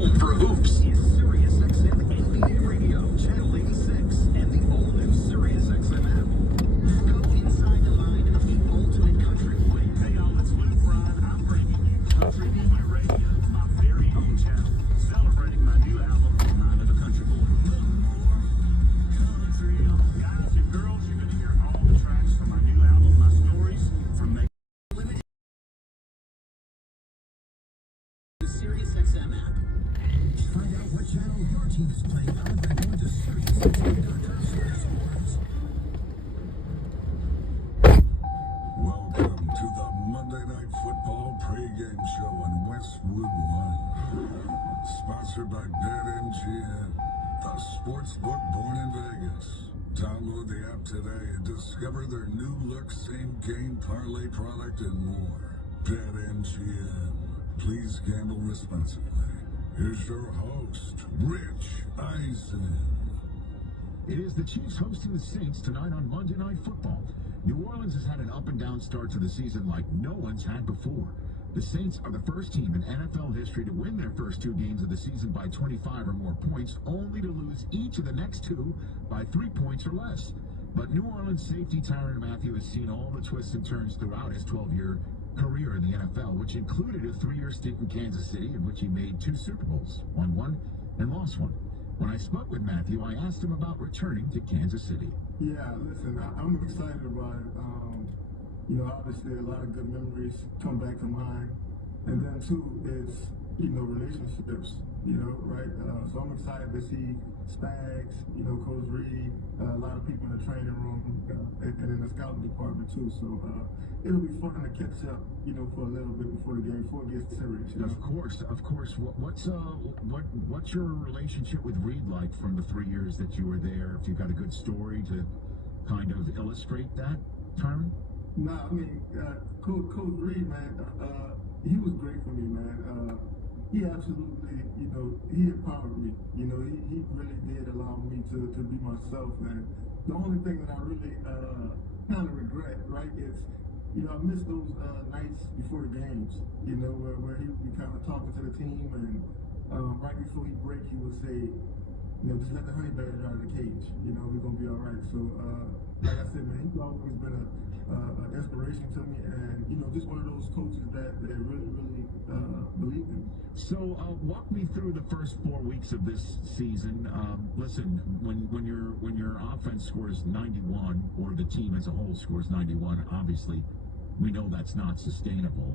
home for hoops. Is SiriusXM NBA Radio, Channel 86, and the all-new SiriusXM app. Go inside the mind of the ultimate country boy. Hey y'all, it's Luke Bryan. I'm bringing you Country Boy Radio, my very own channel, celebrating my new album, Mind of a Country Boy. Country, guys and girls, you're going to hear all the tracks from my new album, my stories from the SiriusXM app. Find out what channel your team is playing on by going to SiriusXM.com/sports. Welcome to the Monday Night Football pregame show on Westwood One. Sponsored by BetMGM, the sportsbook born in Vegas. Download the app today and discover their new look same game parlay product and more. BetMGM. Please gamble responsibly. Here's your host, Rich Eisen. It is the Chiefs hosting the Saints tonight on Monday Night Football. New Orleans has had an up-and-down start to the season like no one's had before. The Saints are the first team in NFL history to win their first two games of the season by 25 or more points, only to lose each of the next two by 3 points or less. But New Orleans safety Tyrann Mathieu has seen all the twists and turns throughout his 12-year career in the NFL, which included a 3-year stint in Kansas City in which he made 2 Super Bowls, won one and lost one. When I spoke with Mathieu, I asked him about returning to Kansas City. Yeah, listen, I'm excited about it. Obviously a lot of good memories come back to mind. And then too, it's, relationships, right? So I'm excited to see Spags, Coach Reed, a lot of people in the training room and in the scouting department too. So it'll be fun to catch up, for a little bit before the game, before it gets serious. Of course. What's your relationship with Reed like from the 3 years that you were there? If you've got a good story to kind of illustrate that, Tyrann? Coach Reed, man, he was great for me, man. He absolutely, he empowered me. He really did allow me to be myself. And the only thing that I really kind of regret, right, is, I miss those nights before the games, where he would be kind of talking to the team, and right before he break, he would say, just let the honey badger out of the cage. We're going to be all right. So, like I said, man, he's always been an inspiration to me, and, just one of those coaches that really, really believed in me. So, walk me through the first 4 weeks of this season. Listen, when your offense scores 91, or the team as a whole scores 91, obviously, we know that's not sustainable.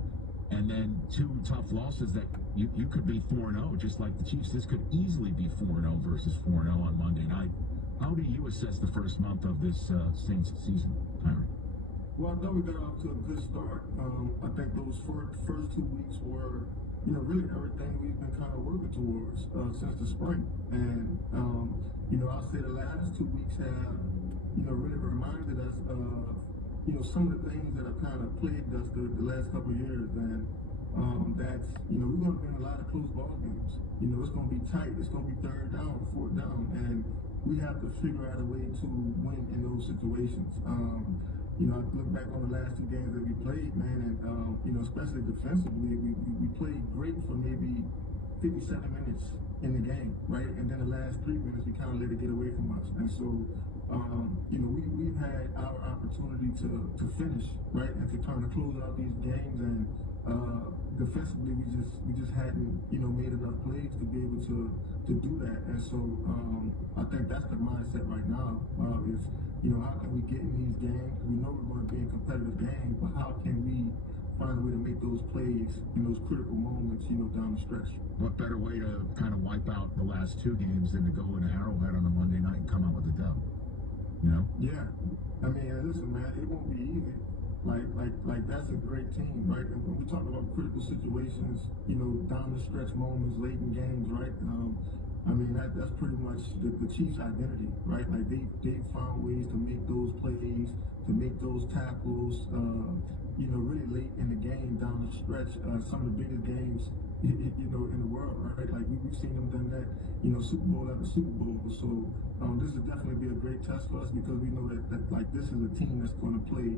And then 2 tough losses that you could be 4-0, just like the Chiefs. This could easily be 4-0 versus 4-0 on Monday night. How do you assess the first month of this Saints season, Tyrann? Well, I thought we got off to a good start. I think those first 2 weeks were, really everything we've been kind of working towards since the spring. And, I'll say the last 2 weeks have, really reminded us of, some of the things that have kind of plagued us the last couple of years. And that's, we're going to be in a lot of close ball games. It's going to be tight. It's going to be 3rd down, 4th down. And we have to figure out a way to win in those situations. I look back on the last 2 games that we played, man, and, especially defensively, we played great for maybe 57 minutes in the game, right? And then the last 3 minutes, we kind of let it get away from us. And so, we've had our opportunity to finish, right? And to kind of close out these games. And defensively, we just hadn't, made enough plays to be able to do that. And so, I think that's the mindset right now, is, how can we get in these games? We know we're going to be in competitive games, but how can we find a way to make those plays in those critical moments, down the stretch? What better way to kind of wipe out the last 2 games than to go in Arrowhead on a Monday night and come out with a dub? Yeah. I mean, listen, man, it won't be easy. Like that's a great team, right? And when we talk about critical situations, down the stretch moments, late in games, right? That's pretty much the Chiefs' identity, right? Like they found ways to make those plays, to make those tackles, really late in the game, down the stretch. Some of the biggest games, in the world, right? Like we've seen them done that, Super Bowl after Super Bowl. So this will definitely be a great test for us, because we know that this is a team that's going to play,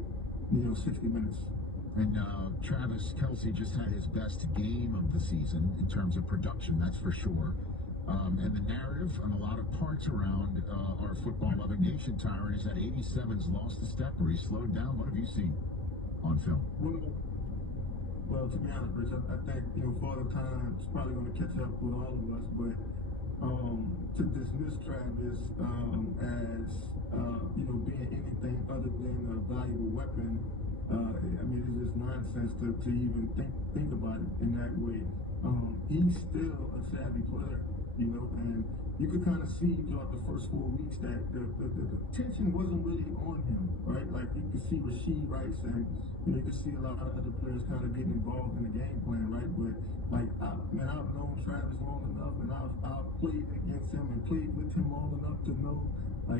60 minutes. And Travis Kelce just had his best game of the season in terms of production, that's for sure. And the narrative on a lot of parts around our football-loving nation, Tyron, is that 87's lost a step or he's slowed down. What have you seen on film? Well, to be honest, Rich, I think, Father Time is probably going to catch up with all of us, but to dismiss Travis as, being anything other than a valuable weapon, it's just nonsense to even think about it in that way. He's still a savvy player, and you could kind of see throughout the first 4 weeks that the tension wasn't really on him, right? Like you could see Rashid Rice and you could see a lot of other players kind of getting involved in the game plan, right? But I've known Travis long enough, and I've played against him and played with him long enough to know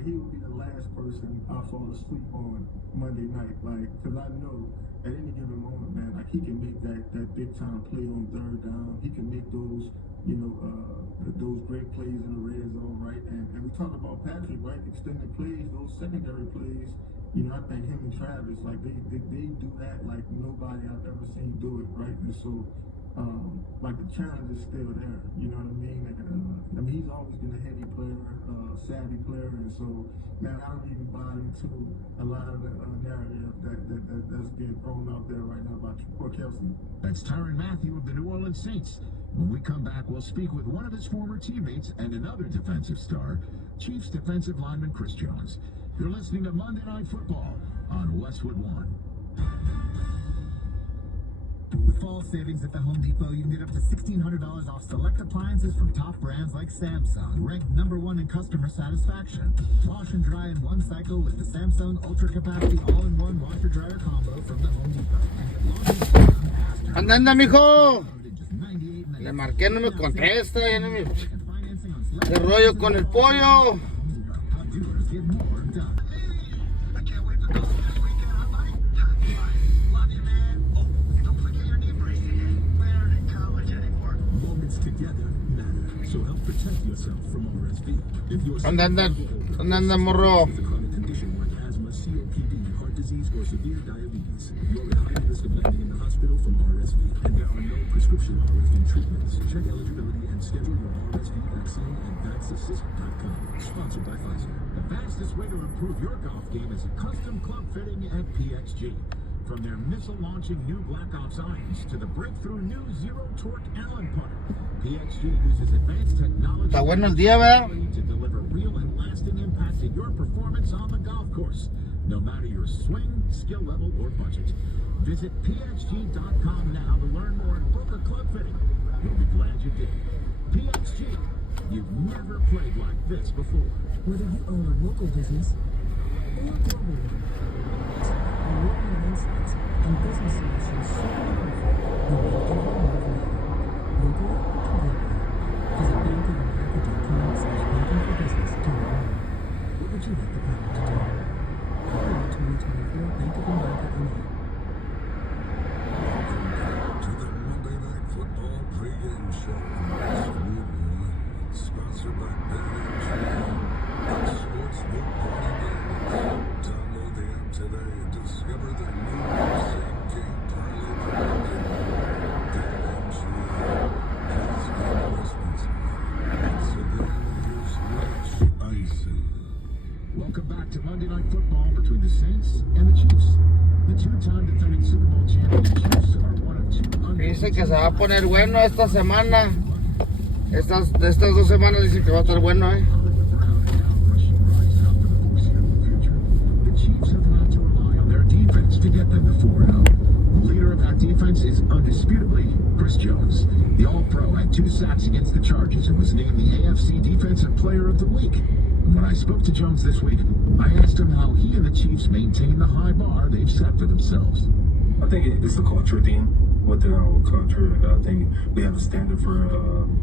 he would be the last person I fall asleep on Monday night, because I know at any given moment, man, he can make that big time play on third down. He can make those, those great plays in the red zone, right? And we talk about Patrick, right? Extended plays, those secondary plays. I think him and Travis, they do that like nobody I've ever seen do it, right? And so, the challenge is still there. You know what I mean? And, he's always been a heavy player, savvy player, and so, man, I don't even buy into a lot of the narrative that's being thrown out there right now about Kelce. That's Tyrann Mathieu of the New Orleans Saints. When we come back, we'll speak with one of his former teammates and another defensive star, Chiefs defensive lineman Chris Jones. You're listening to Monday Night Football on Westwood One. With fall savings at the Home Depot, you can get up to $1,600 off select appliances from top brands like Samsung, ranked #1 in customer satisfaction. Wash and dry in one cycle with the Samsung Ultra Capacity All-in-One Washer Dryer Combo from the Home Depot. Anda, mijo. Le marqué, no me contesta. Ya no me... ¿Qué rollo con el pollo? I can't wait for golf this weekend, huh, buddy? Love you, man. Oh, don't forget your knee brace again. We aren't in college anymore. Moments together matter, so help protect yourself from RSV. If you're Anda, morro. with a chronic condition like asthma, COPD, heart disease, or severe diabetes, you're at high risk of landing in the hospital from RSV, and there are no prescription RSV treatments. Check eligibility and schedule your RSV vaccine at VaxAssist.com. Sponsored by Pfizer. The fastest way to improve your golf game is a custom club fitting at PXG. From their missile-launching new Black Ops irons to the breakthrough new zero-torque Allen putter, PXG uses advanced technology Está bueno el día, ¿verdad? to deliver real and lasting impact to your performance on the golf course, no matter your swing, skill level, or budget. Visit PXG.com now to learn more and book a club fitting. You'll be glad you did. PXG, you've never played like this before. Whether you own a local business or a global one, award-winning insights and business solutions so powerful you'll be every move made. Locally and globally. Visit bankofamerica.com/banking for business to learn more. What would you like the power to do? Copyright 2024 Bank of America Inc. To the Monday Night Football pregame show on Westwood One, sponsored by BetMGM, the Sportsbook Party Games. Download the app today and discover the new same-game parlay promotion. BetMGM, please gamble responsibly. Once again, here's Rich Eisen. Welcome back to Monday Night Football between the Saints and the Chiefs. The two-time defending Super Bowl champion Chiefs are one of two Dice que se va a poner bueno esta semana. Estas 2 semanas dice que va a estar bueno, Hollywood Brown and now Rashid Rice out for the foreseeable future. The Chiefs have had to rely on their defense to get them to 4-0. The leader of that defense is undisputably Chris Jones. The All-Pro had 2 sacks against the Chargers and was named the AFC Defensive Player of the Week. And when I spoke to Jones this week, I asked him how he and the Chiefs maintain the high bar they've set for themselves. I think it's a culture thing within our culture. I think we have a standard for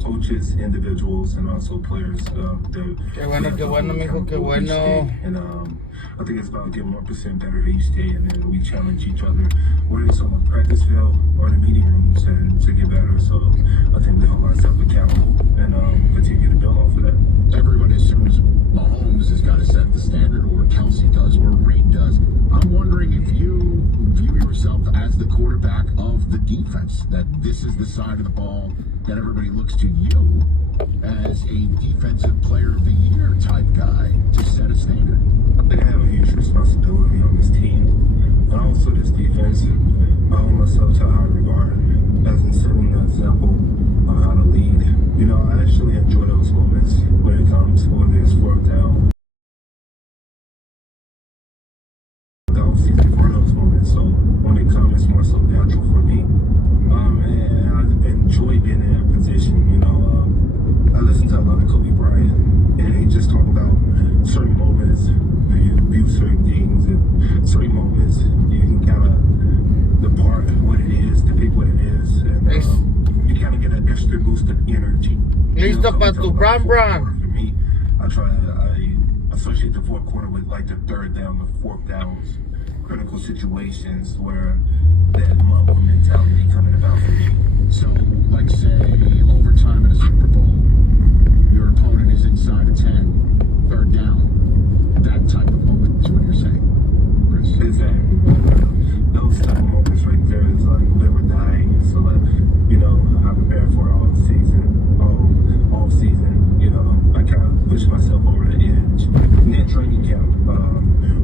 coaches, individuals, and also players. Qué bueno, mijo, qué bueno. And I think it's about getting 1% better each day, and then we challenge each other, whether it's on the practice field or the meeting rooms, and to get better. So I think we hold ourselves accountable and continue to build off of that. Everyone assumes Mahomes has got to set the standard, or Kelce does, or Reed does. I'm wondering if you view yourself yourself as the quarterback of the defense, that this is the side of the ball that everybody looks to you as a defensive player of the year type guy to set a standard. I think I have a huge responsibility on this team and also this defense. I hold myself to a high regard as in setting the example of how to lead. You know, I actually enjoy those moments when it comes, whether it's fourth down. The offseason for those moments, so when it comes, it's more so natural for me. And I enjoy being in that position. You know, I listen to a lot of Kobe Bryant, and he just talk about certain moments where you view certain things, and certain moments you can kind of depart what it is, depict what it is, and you kind of get an extra boost of energy. Listo pa tu Bran. For me, I associate the fourth quarter with like the third down, the fourth downs, critical situations where that mumble mentality coming about for me. So, like say, overtime in a Super Bowl, your opponent is inside of 10, third down. That type of moment is what you're saying, Chris. Exactly. Those type of moments right there is like live or die. So, like, you know, I prepare for all season, all season. You know, I kind of push myself over the edge. And then training camp,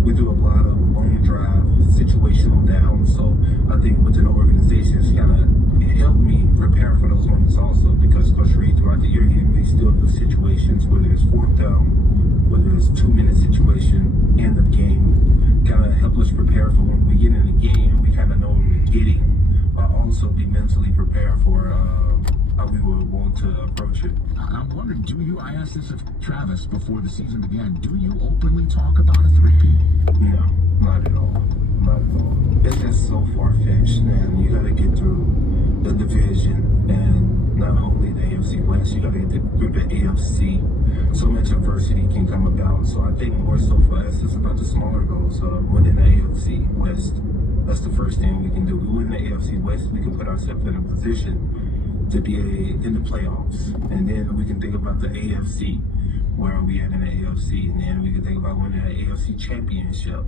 we do a lot of long drive, situational downs. So I think within the organization, it's kind of helped me prepare for those moments also, because Coach Reed throughout the year, he may still do situations, whether it's fourth down, whether it's 2-minute situation, end of game, kind of help us prepare for when we get in the game, we kind of know what we're getting, but also be mentally prepared for how we will want to approach it. I'm wondering, I asked this of Travis before the season began, do you openly talk about a 3-peat? No, not at all. Not at all. It's just so far-fetched, man. You got to get through the division, and not only the AFC West, you got to get through the AFC. So much adversity can come about. So I think more so for us, it's about the smaller goals. Winning the AFC West, that's the first thing we can do. We win the AFC West, we can put ourselves in a position to be in the playoffs. And then we can think about the AFC. Where are we at in the AFC? And then we can think about winning the AFC championship.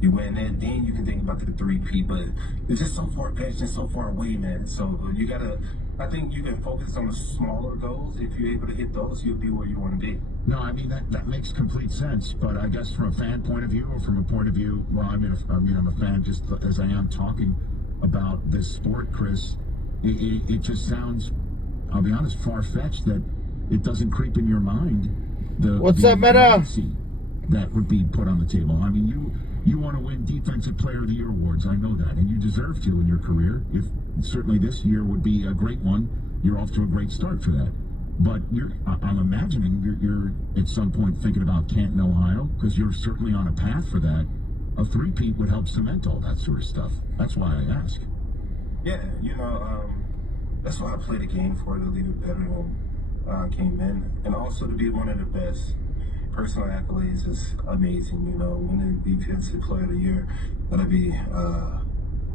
You win that, then you can think about the 3-peat. But it's just so far-fetched and so far away, man. So you gotta, I think you can focus on the smaller goals. If you're able to hit those, you'll be where you want to be. No, I mean, that makes complete sense. But I guess from a fan point of view, or from a point of view, well, I'm a fan just as I am talking about this sport, Chris. It just sounds, I'll be honest, far-fetched that it doesn't creep in your mind. What's up, Meta? That would be put on the table. I mean, you want to win Defensive Player of the Year awards. I know that, and you deserve to in your career. If certainly this year would be a great one. You're off to a great start for that. But I'm imagining you're at some point thinking about Canton, Ohio, because you're certainly on a path for that. A 3-peat would help cement all that sort of stuff. That's why I ask. Yeah, you know, that's why I play the game for, to leave it better than I came in, and also to be one of the best. Personal accolades is amazing, you know, winning Defensive Player of the Year, that'll be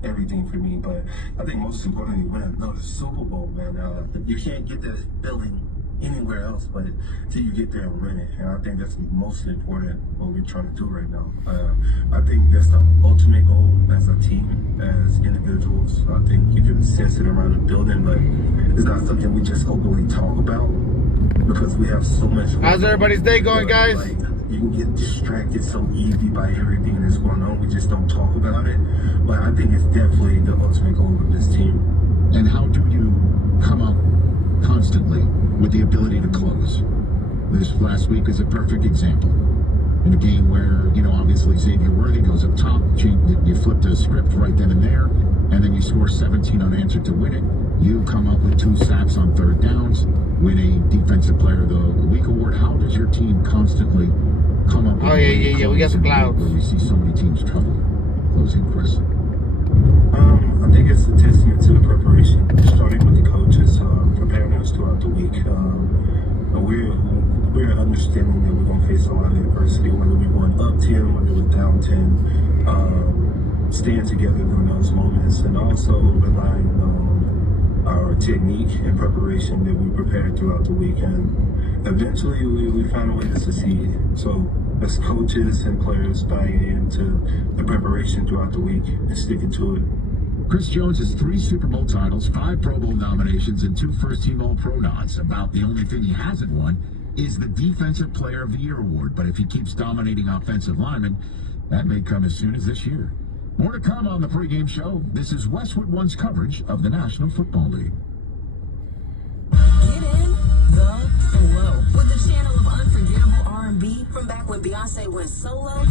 everything for me. But I think most importantly, win another Super Bowl, man. You can't get that feeling anywhere else but till you get there and win it. And I think that's most important what we're trying to do right now. I think that's the ultimate goal as a team, as individuals. I think you can sense it around the building, but it's not something we just openly talk about because we have so much. How's everybody's day going, guys? Like, you can get distracted so easy by everything that's going on. We just don't talk about it. But I think it's definitely the ultimate goal of this team. And how do you come up constantly with the ability to close? This last week is a perfect example. In a game where, you know, obviously Xavier Worthy goes up top, you flip the script right then and there, and then you score 17 unanswered to win it. You come up with 2 sacks on third downs, win a Defensive Player of the Week award. How does your team constantly come up with we got the clouds. Where we see so many teams trouble closing, Chris? I think it's a testament to the preparation, starting with the coaches, preparing us throughout the week. We're understanding that we're going to face a lot of adversity, whether we're going up 10, whether we're down 10, staying together during those moments, and also relying on our technique and preparation that we prepared throughout the week. And eventually we found a way to succeed. So as coaches and players buying into the preparation throughout the week and sticking to it, Chris Jones has 3 Super Bowl titles, 5 Pro Bowl nominations, and 2 first-team All-Pro nods. About the only thing he hasn't won is the Defensive Player of the Year award. But if he keeps dominating offensive linemen, that may come as soon as this year. More to come on the pregame show. This is Westwood One's coverage of the National Football League. Get in the flow with the channel of unforgettable R&B from back when Beyonce went solo.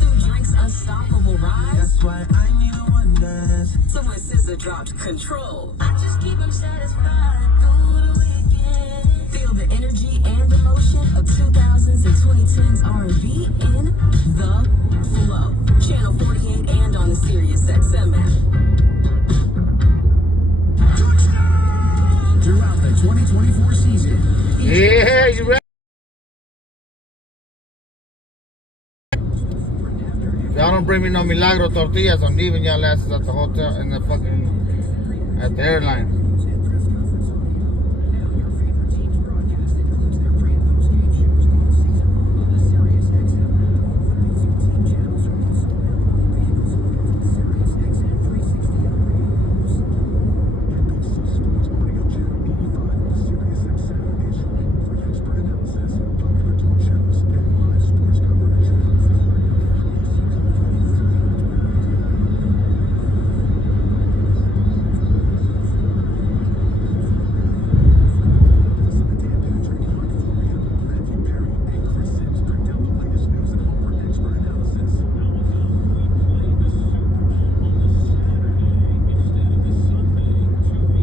Through Drake's unstoppable rise. That's why I need a one dance. So when SZA dropped Control, I just keep him satisfied through the weekend. Feel the energy and emotion of 2000s and 2010s R&B in the flow. Channel 48 and on the SiriusXM app. Throughout the 2024 season. Yeah, you ready? Y'all don't bring me no Milagro tortillas. I'm leaving y'all asses at the hotel in the fucking at the airline.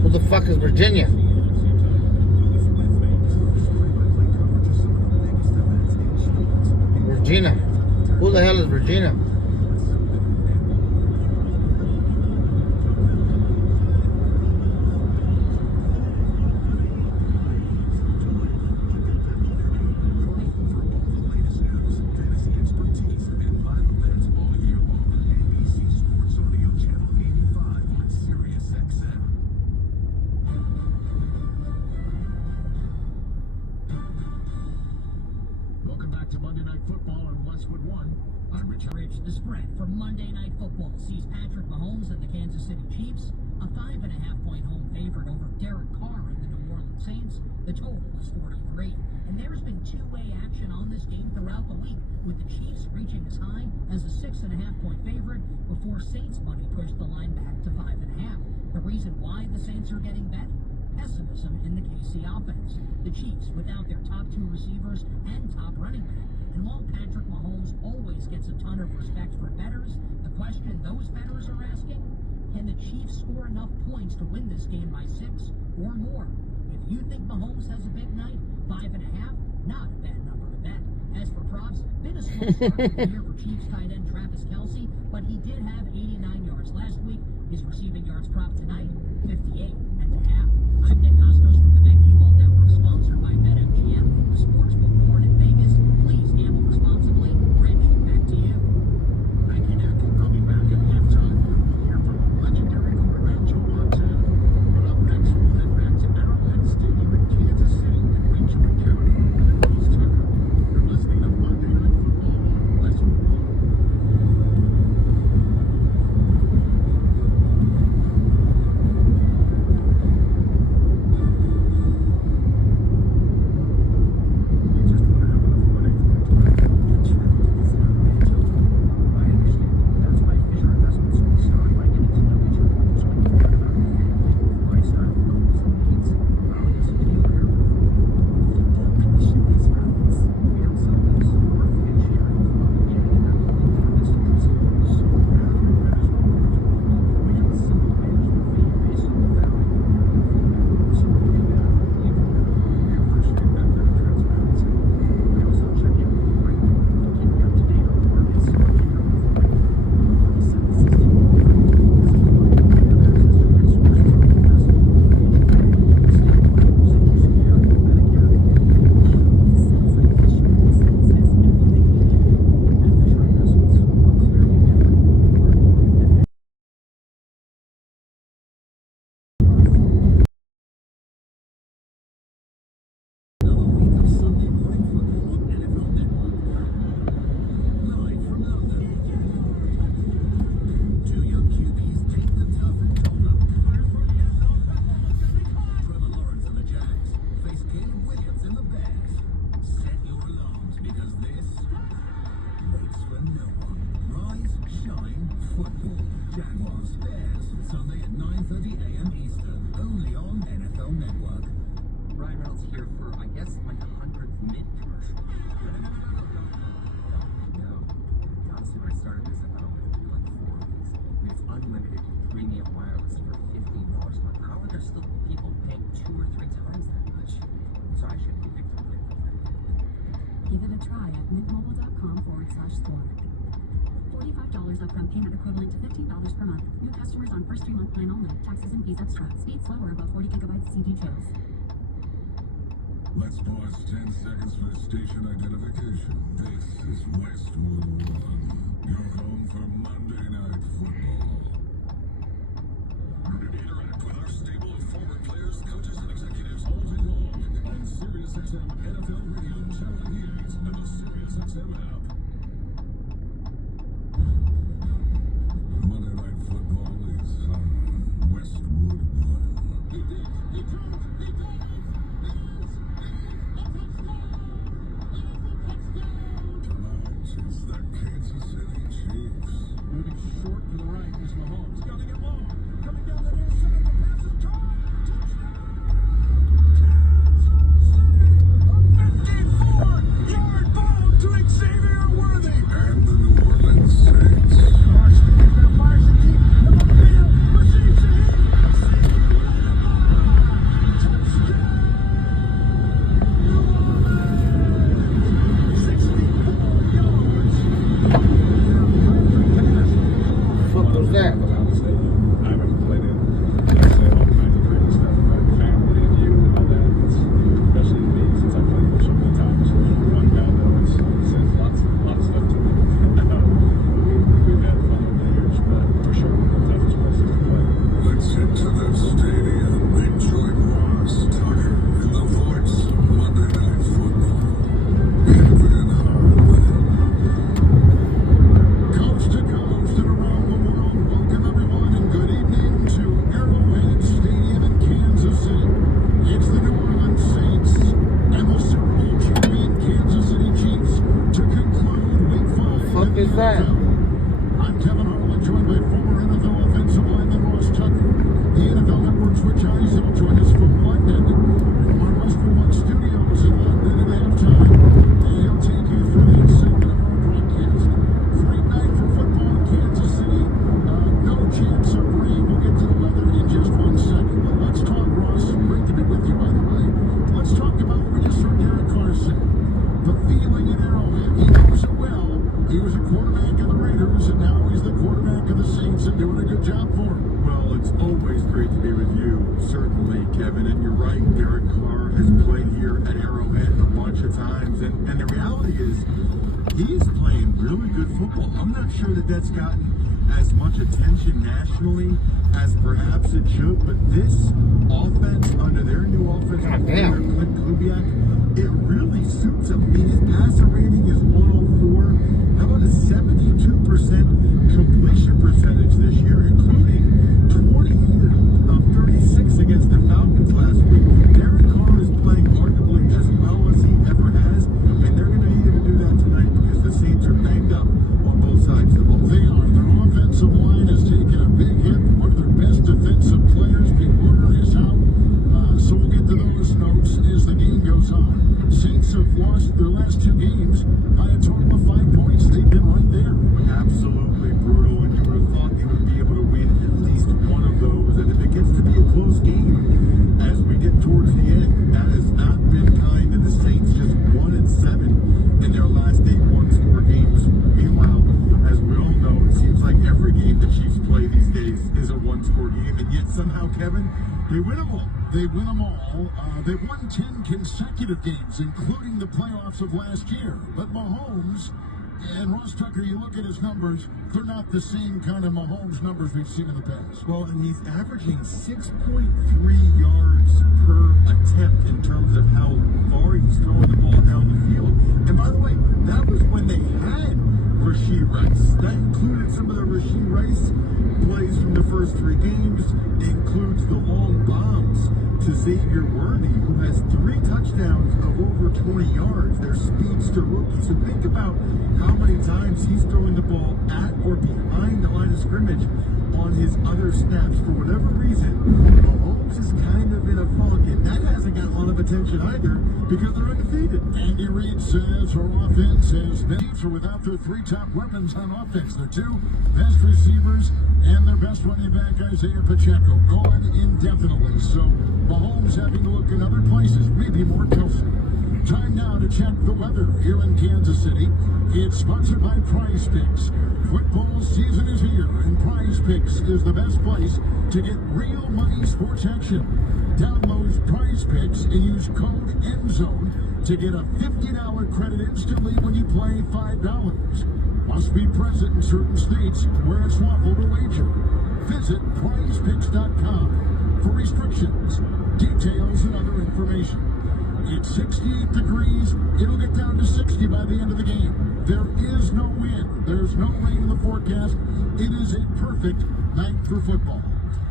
Who the fuck is Virginia? Virginia. Who the hell is Virginia? Welcome back to Monday Night Football on Westwood One. I'm Richard. The spread for Monday Night Football sees Patrick Mahomes and the Kansas City Chiefs a 5.5-point home favorite over Derek Carr and the New Orleans Saints. The total is 43. And there's been two-way action on this game throughout the week, with the Chiefs reaching as high as a 6.5-point favorite before Saints money pushed the line back to 5.5. The reason why the Saints are getting bet? Pessimism in the KC offense. The Chiefs without their top 2 receivers and top running back. And while Patrick Mahomes always gets a ton of respect for bettors, the question those bettors are asking, can the Chiefs score enough points to win this game by 6 or more? If you think Mahomes has a big night, 5.5, not a bad number to bet. As for props, been a slow start to the year for Chiefs tight end Travis Kelce, but he did have 89 yards last week. His receiving yards prop tonight, 58.5. I'm Nick Costos from the BetQL Network, sponsored by BetMGM, the sportsbook born in Vegas. Please gamble responsibly. Rich, back to you. Thank you, Nick. I'll be back at halftime. We'll hear from legendary quarterback Joe Montana. But up next, we'll head back to Arrowhead Stadium in Kansas City in Ventura County with Bruce Tucker. You're listening to Monday Night Football on Westwood One. Give it a try at mintmobile.com/score. $45 upfront payment equivalent to $15 per month. New customers on first 3-month plan only. Taxes and fees extra. Speed slower above 40 gigabytes. See details. Let's pause 10 seconds for station identification. This is Westwood One, your home for Monday Night Football. Interact with our stable of former players, coaches, and executives all day long on SiriusXM NFL Radio Channel 88 and the SiriusXM app. Monday Night Football is on Westwood One. Tonight is the Kansas City Chiefs. Moving short to the right is Mahomes. Gunning it low. Coming down the near side. The pass is caught. Touchdown! 54-yard ball to Xavier Worthy. And the New Orleans Saints. Fuck was that? I haven't played it. I say all kinds of crazy stuff about family and you and all that. Especially me, since I've played it so many times. One guy though, it says lots of stuff to me. We've had fun over the years, but for sure, the toughest places to play. Let's head to the stadium and join Ross Tucker in the voice of Monday Night Football. Kevin Harlan. Coast to coast and around the world, welcome everyone and good evening to Arrowhead Stadium in Kansas City. It's the New Orleans Saints and the Super Bowl champion Kansas City Chiefs to conclude Week 5 Fuck in the is that? NFL. I'm Kevin Harlan, joined by former NFL offensive lineman Ross Tucker. The NFL Network's Rich Eisen will join us from London, from our Westwood One studios in London at halftime. He'll take you through that segment of our broadcast. Great night for football in Kansas City. No chance of rain. We'll get to the weather in just 1 second. But let's talk, Ross. Great to be with you, by the way. Let's talk about what we just heard Derek Carr say. The feeling in Arrowhead. He knows it well. He was a quarterback of the Raiders, and now he's the quarterback of the Saints and doing a good job for him. Well, it's always great to be with you, certainly, Kevin. And you're right, Derek Carr has played here at Arrowhead a bunch of times. And the reality is, he's playing really good football. I'm not sure that that's gotten as much attention nationally as perhaps it should. But this offense, under their new offensive coordinator, Clint Kubiak, it really suits him. I mean, his passer rating is 104. How about a 72% completion percentage this year, including 28 of 36 against the Falcons last week. Derek Carr is playing arguably as well as he ever has, and they're going to need him to do that tonight because the Saints are banged up on both sides of the ball. They are. Their offensive line has taken a big hit. One of their best defensive players, Pete Warner, is out. So we'll get to those notes as the game goes on. Saints have lost their last 2 games by a total of 5 points. They've been right there. Absolutely brutal, and you would have thought they would be able to win at least one of those. And if it gets to be a close game as we get towards the end, that has not been kind to the Saints. Just 1-7 in their last 8 one-score games. Meanwhile, as we all know, it seems like every game the Chiefs play these days is a one-score game, and yet somehow, Kevin, they win them all. They win them all. They've won 10 consecutive games, including the playoffs of last year. But Mahomes and Ross Tucker, you look at his numbers, they're not the same kind of Mahomes numbers we've seen in the past. Well, and he's averaging 6.3 yards per attempt in terms of how far he's throwing the ball down the field. And by the way, that was when they had Rashee Rice. That included some of the Rashee Rice plays from the first 3 games. It includes the long bombs to Xavier Worthy, who has 3 touchdowns of over 20 yards. They're speedster rookies. So think about how many times he's throwing the ball at or behind the line of scrimmage on his other snaps. For whatever reason, Mahomes is kind of in a funk, and that hasn't got a lot of attention either because they're undefeated. Andy Reid says her offense has been without their 3 top weapons on offense. Their 2 best receivers and their best running back, Isaiah Pacheco, gone indefinitely. So Mahomes having to look in other places, maybe more Kelsey. Time now Now to check the weather here in Kansas City. It's sponsored by Prize Picks. Football season is here, and Prize Picks is the best place to get real money sports action. Download Prize Picks and use code ENDZONE to get a $50 credit instantly when you play $5. Must be present in certain states where it's lawful to wager. Visit prizepicks.com for restrictions, details, and other information. It's 68 degrees. It'll get down to 60 by the end of the game. There is no wind. There's no rain in the forecast. It is a perfect night for football.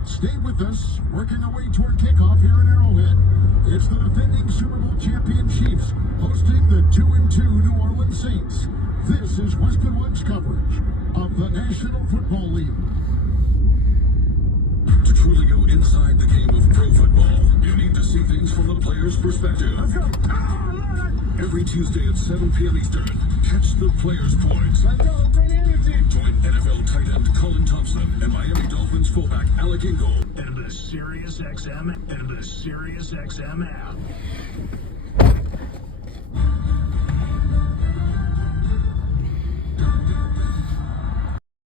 Stay with us, working our way toward kickoff here in Arrowhead. It's the defending Super Bowl champion Chiefs hosting the 2-2 New Orleans Saints. This is Westwood One's coverage of the National Football League. To truly go inside the game of pro football, you need to see things from the player's perspective. Let's go. Every Tuesday at 7 p.m. Eastern, catch the player's points. Let's go. Join NFL tight end Colin Thompson and Miami Dolphins fullback Alec Ingold. And the SiriusXM app.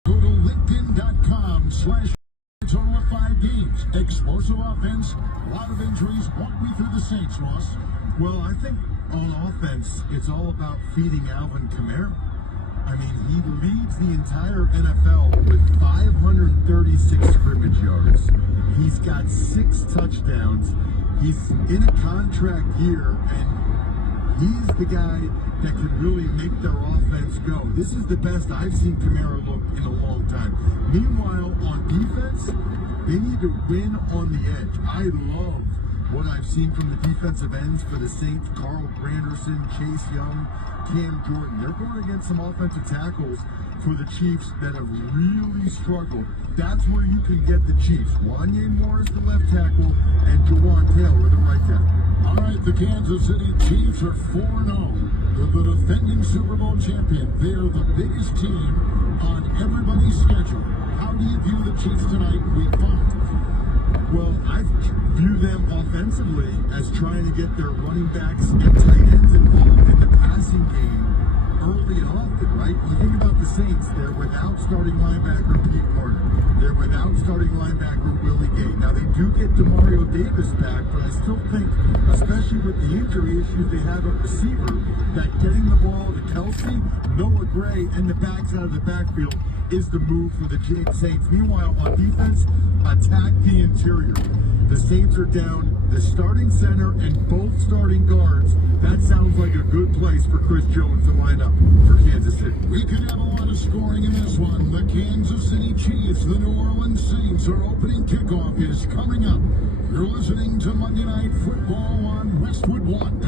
Go to LinkedIn.com/. Total of 5 games. Explosive offense. A lot of injuries. Walk me through the Saints, Ross. Well, I think on offense, it's all about feeding Alvin Kamara. I mean, he leads the entire NFL with 536 scrimmage yards. He's got 6 touchdowns. He's in a contract year, and he's the guy that can really make their offense go. This is the best I've seen Kamara look in a long time. Meanwhile, on defense, they need to win on the edge. I love what I've seen from the defensive ends for the Saints. Carl Granderson, Chase Young, Cam Jordan. They're going against some offensive tackles for the Chiefs that have really struggled. That's where you can get the Chiefs. Wanye Morris, the left tackle, and Jawan Taylor, the right tackle. All right, the Kansas City Chiefs are 4-0. They're the defending Super Bowl champion. They're the biggest team on everybody's schedule. How do you view the Chiefs tonight, week 5? Well, I view them offensively as trying to get their running backs and tight ends involved in the passing game early and often, right? You think about the Saints, they're without starting linebacker Pete Carter. They're without starting linebacker Willie Gay. Now, they do get Demario Davis back, but I still think, especially with the injury issues they have at receiver, that getting the ball to Kelsey, Noah Gray, and the backs out of the backfield is the move for the Saints. Meanwhile, on defense, attack the interior. The Saints are down the starting center and both starting guards. That sounds like a good place for Chris Jones to line up for Kansas City. We could have a lot of scoring in this one. The Kansas City Chiefs, the New Orleans Saints, our opening kickoff is coming up. You're listening to Monday Night Football on Westwood One.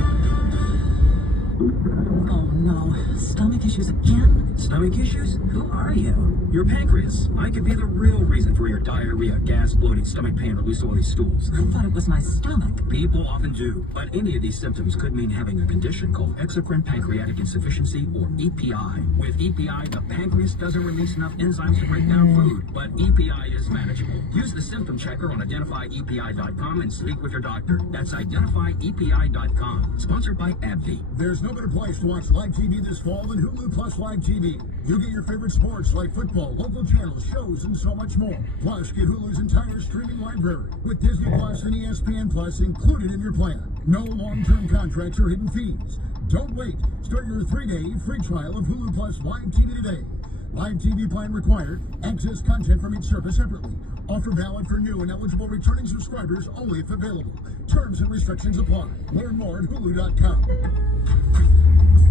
Oh no, stomach issues again? Stomach issues? Who are you? Your pancreas. I could be the real reason for your diarrhea, gas, bloating, stomach pain, or loose oily stools. I thought it was my stomach. People often do, but any of these symptoms could mean having a condition called exocrine pancreatic insufficiency, or EPI. With EPI, the pancreas doesn't release enough enzymes to break down food, but EPI is manageable. Use the symptom checker on identifyepi.com and speak with your doctor. That's identifyepi.com. Sponsored by AbbVie. There's no better place to watch live TV this fall than Hulu Plus Live TV. You get your favorite sports like football, local channels, shows, and so much more. Plus, get Hulu's entire streaming library with Disney Plus and ESPN Plus included in your plan. No long-term contracts or hidden fees. Don't wait. Start your 3-day free trial of Hulu Plus Live TV today. Live TV plan required. Access content from each service separately. Offer valid for new and eligible returning subscribers only if available. Terms and restrictions apply. Learn more at Hulu.com.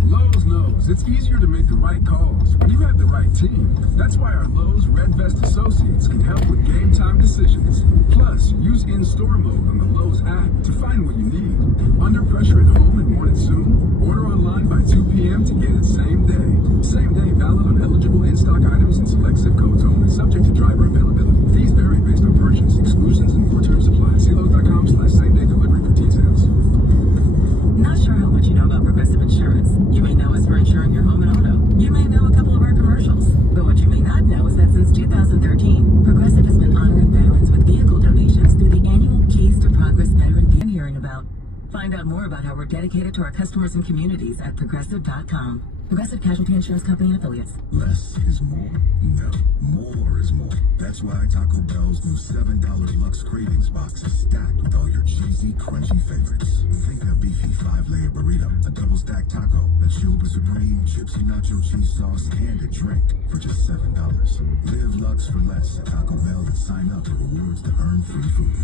Lowe's knows it's easier to make the right calls when you have the right team. That's why our Lowe's Red Vest associates can help with game time decisions. Plus, use in-store mode on the Lowe's app to find what you need. Under pressure at home and want it soon? Order online by 2 p.m. to get it same day. Same day valid on eligible in-stock items and select zip codes only, subject to driver availability. Fees vary based on purchase. Exclusions and more terms apply. See Lowe's.com/same-day delivery for details. Not sure how much you know about Progressive Insurance. You may know us for insuring your home and auto. You may know a couple of our commercials. But what you may not know is that since 2013, Progressive has been honoring veterans with vehicle donations through the annual Keys to Progress Veteran I'm hearing about. Find out more about how we're dedicated to our customers and communities at Progressive.com. Progressive Casualty Insurance Company and Affiliates. Less is more? No, more is more. That's why Taco Bell's new $7 Lux Cravings Box is stacked with all your cheesy, crunchy favorites. Think a beefy 5-layer burrito, a double-stacked taco, a Chupa Supreme, chipsy nacho cheese sauce, and a drink for just $7. Live Lux for less at Taco Bell and sign up for rewards to earn free food.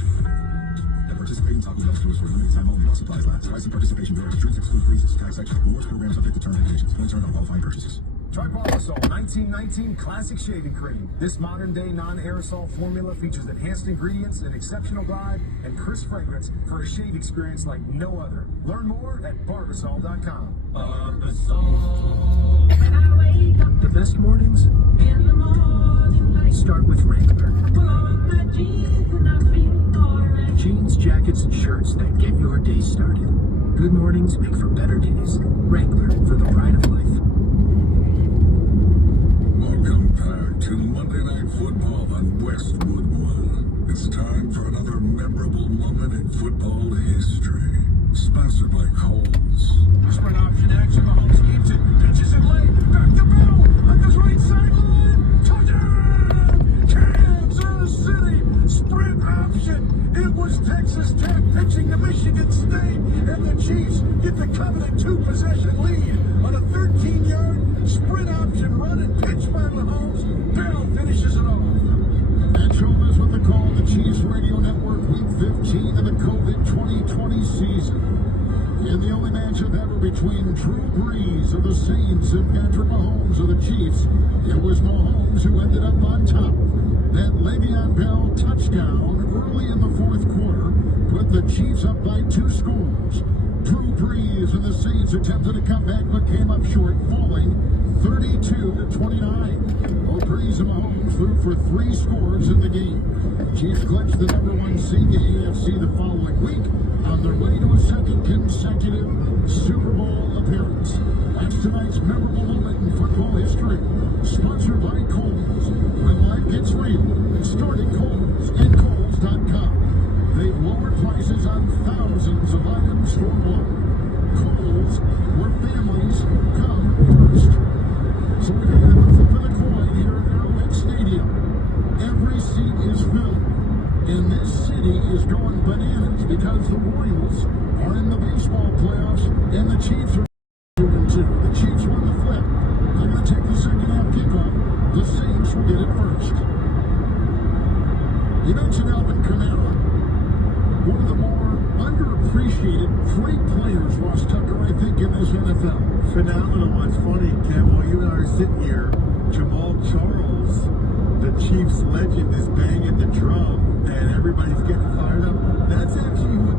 At participating Taco Bell stores for a limited time only while supplies last. Price and participation varies. Drinks exclude freezes. Tax extra. Rewards program subject to terms and conditions. Only turn on qualifying purchases. Try Barbasol 1919 Classic Shaving Cream. This modern-day non-aerosol formula features enhanced ingredients, an exceptional glide, and crisp fragrance for a shave experience like no other. Learn more at Barbasol.com. Barbasol. The best mornings in the morning start with Wrangler. Put on my jeans and I feel alright. Jeans, jackets, and shirts that get your day started. Good mornings make for better days. Wrangler, for the pride of life. Welcome back to Monday Night Football on Westwood One. It's time for another memorable moment in football history. Sponsored by Coles. Sprint option action. Mahomes keeps it. Pitches it late. Back to Bell. On the right sideline. Touchdown! Kansas City. Sprint option. It was Texas Tech pitching to Michigan State. And the Chiefs get the coveted 2-possession lead on a 13-yard sprint option run and pitch by Mahomes. Bell finishes it off. And showing us what they call the Chiefs Radio Network Week 15 of the COVID 2020 season. In the only matchup ever between Drew Brees of the Saints and Patrick Mahomes of the Chiefs, it was Mahomes who ended up on top. That Le'Veon Bell touchdown early in the fourth quarter put the Chiefs up by 2 scores. Drew Brees and the Saints attempted to come back but came up short, falling 32-29. Both Brees and Mahomes threw for 3 scores in the game. Chiefs clinched the #1 seed in the AFC the following week on their way to a second consecutive Super Bowl appearance. That's tonight's memorable moment in football history. Sponsored by Coles. When life gets real, start at Coles and Coles.com. They've lowered prices on thousands of items store-wide. Coles, where families come first. So we're going to have a flip of the coin here at Arrowhead Stadium. Every seat is filled, and this city is going bananas because the Royals are in the baseball playoffs, and the Chiefs are 2-2. The Chiefs won the flip. They're going to take the second half kickoff. The Saints will get it first. You mentioned Alvin Kamara. One of the more underappreciated great players, Ross Tucker, I think, in this NFL. Phenomenal. It's funny, Kev, while you and I are sitting here, Jamal Charles, the Chiefs legend, is banging the drum, and everybody's getting fired up. That's actually what...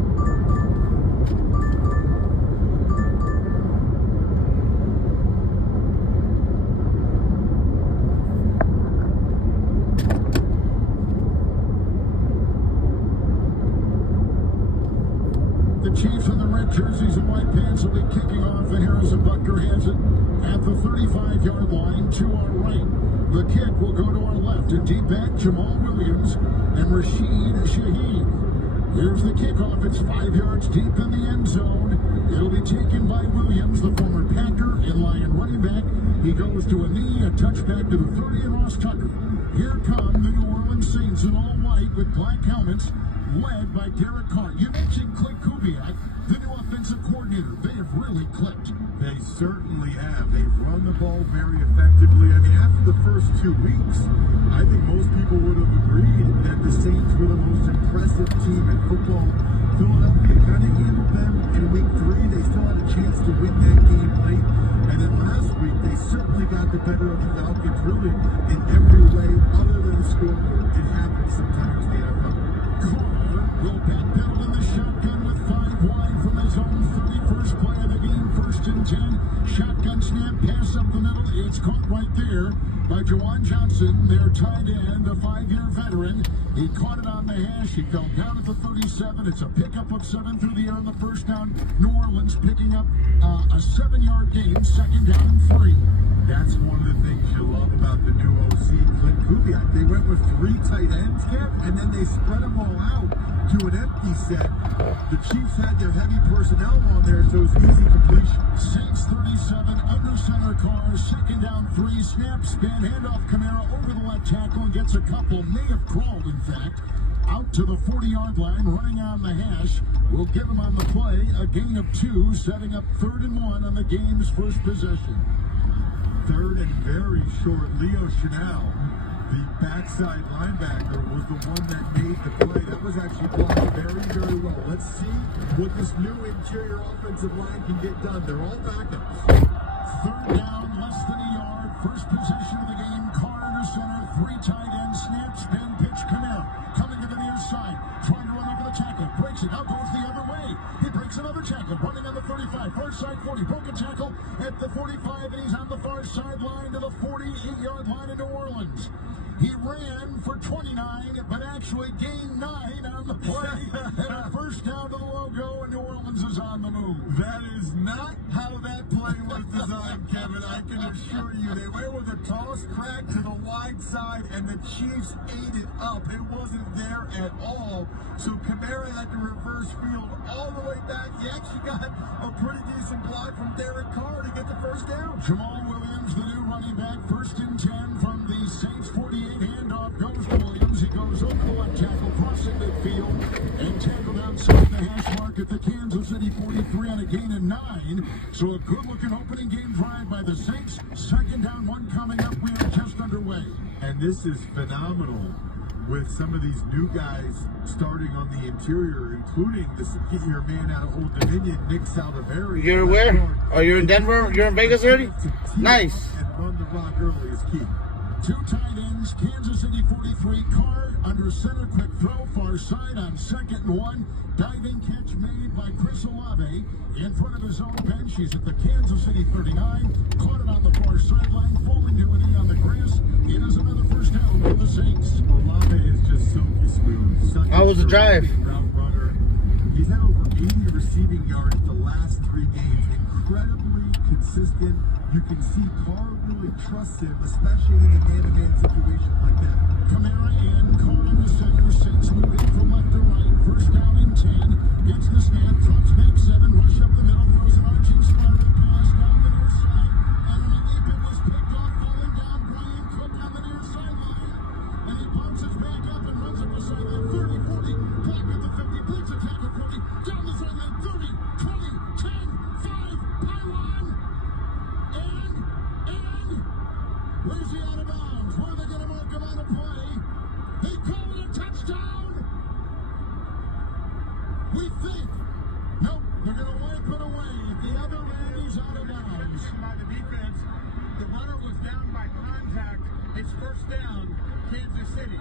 The Chiefs in the red jerseys and white pants will be kicking off, and Harrison Butker has it at the 35-yard line to our right. The kick will go to our left, and deep back, Jamal Williams and Rashid Shaheed. Here's the kickoff. It's 5 yards deep in the end zone. It'll be taken by Williams, the former Packer and Lion running back. He goes to a knee, a touchback to the 30, and Ross Tucker. Here come the New Orleans Saints in all white with black helmets, led by Derek Carr. You mentioned Clint Kubiak, the new offensive coordinator. They have really clicked. They certainly have. They've run the ball very effectively. I mean, after the first 2 weeks, I think most people would have agreed that the Saints were the most impressive team in football. Philadelphia kind of handled them in week 3. They still had a chance to win that game late. And then last week, they certainly got the better of the Falcons, really, in every way other than the scoreboard. It happens sometimes in the NFL. Carr will backpedal in the shotgun with 5 wide from his own 31st play of the game, 1st and 10. Shotgun snap, pass up the middle. It's caught right there by Jawan Johnson, their tight end, a 5-year veteran. He caught it on the hash. He fell down at the 37. It's a pickup of 7 through the air on the first down. New Orleans picking up a 7-yard gain, 2nd down and 3. That's one of the things you love about the new OC, Clint Kubiak. They went with 3 tight ends, Kev, and then they spread them all out to an empty set. The Chiefs had their heavy personnel on there, so it was easy completion. Saints 37, under center Carr, second down 3, snap, spin, handoff Kamara over the left tackle and gets a couple, may have crawled in fact, out to the 40-yard line, running on the hash. We'll give him on the play, a gain of 2, setting up 3rd and 1 on the game's first possession. 3rd and very short. Leo Chanel, the backside linebacker, was the one that made the play. That was actually blocked very, very well. Let's see what this new interior offensive line can get done. They're all backups. 3rd down, less than a yard. First possession of the game. Carr under center. 3 tight ends. Snap, spin, pitch, Kamara. Coming to the near side. Trying to run over the tackle. Breaks it. Out goes the other way. He breaks another tackle. Running on the 35. Far side 40. Broken tackle at the 45. And he's on the far sideline to the 48-yard line in New Orleans. He ran for 29, but actually gained 9 on the play. And a first down to the logo, and New Orleans is on the move. That is not how that play was designed, Kevin. I can assure you. They went with a toss crack to the wide side, and the Chiefs ate it up. It wasn't there at all. So Kamara had to reverse field all the way back. He actually got a pretty decent block from Derek Carr to get the first down. Jamal Williams, the new running back, 1st and 10 from the Saints 48. Handoff goes Williams. He goes over the left tackle, crossing midfield, and tackled outside the hash mark at the Kansas City 43 on a gain of 9. So a good-looking opening game drive by the Saints. 2nd down, 1 coming up. We are just underway. And this is phenomenal with some of these new guys starting on the interior, including your man out of Old Dominion, Nick Saliveri. You're where? Are you in Denver? You're in Vegas already? Nice. And run the rock early is key. 2 tight ends, Kansas City 43, Carr under center, quick throw, far side on 2nd and 1. Diving catch made by Chris Olave in front of his own bench. He's at the Kansas City 39, caught it on the far sideline, falling to a knee on the grass. It is another first down for the Saints. Olave is just silky smooth. How was the drive? Route runner. He's had over 80 receiving yards the last 3 games. Incredibly consistent. You can see Carr really trusts him, especially in a man-to-man situation like that. Kamara in, Carr in the center, Saints moving from left to right. First down and 10, gets the snap, drops back 7, rush up the middle, throws an arching spiral pass down the near side, and underneath it was picked off, falling down Brian Cook on the near sideline, and he bounces back up and runs up the sideline, 30, 40, block at the 50, blitz attack at 40, down the sideline, 30, 20, 10, 5, pylon, and where's he out of bounds? Where are they going to mark him on a play? They call it a touchdown. We think. Nope, they're going to wipe it away. The other man is out of bounds. By the defense, the runner was down by contact. It's first down, Kansas City.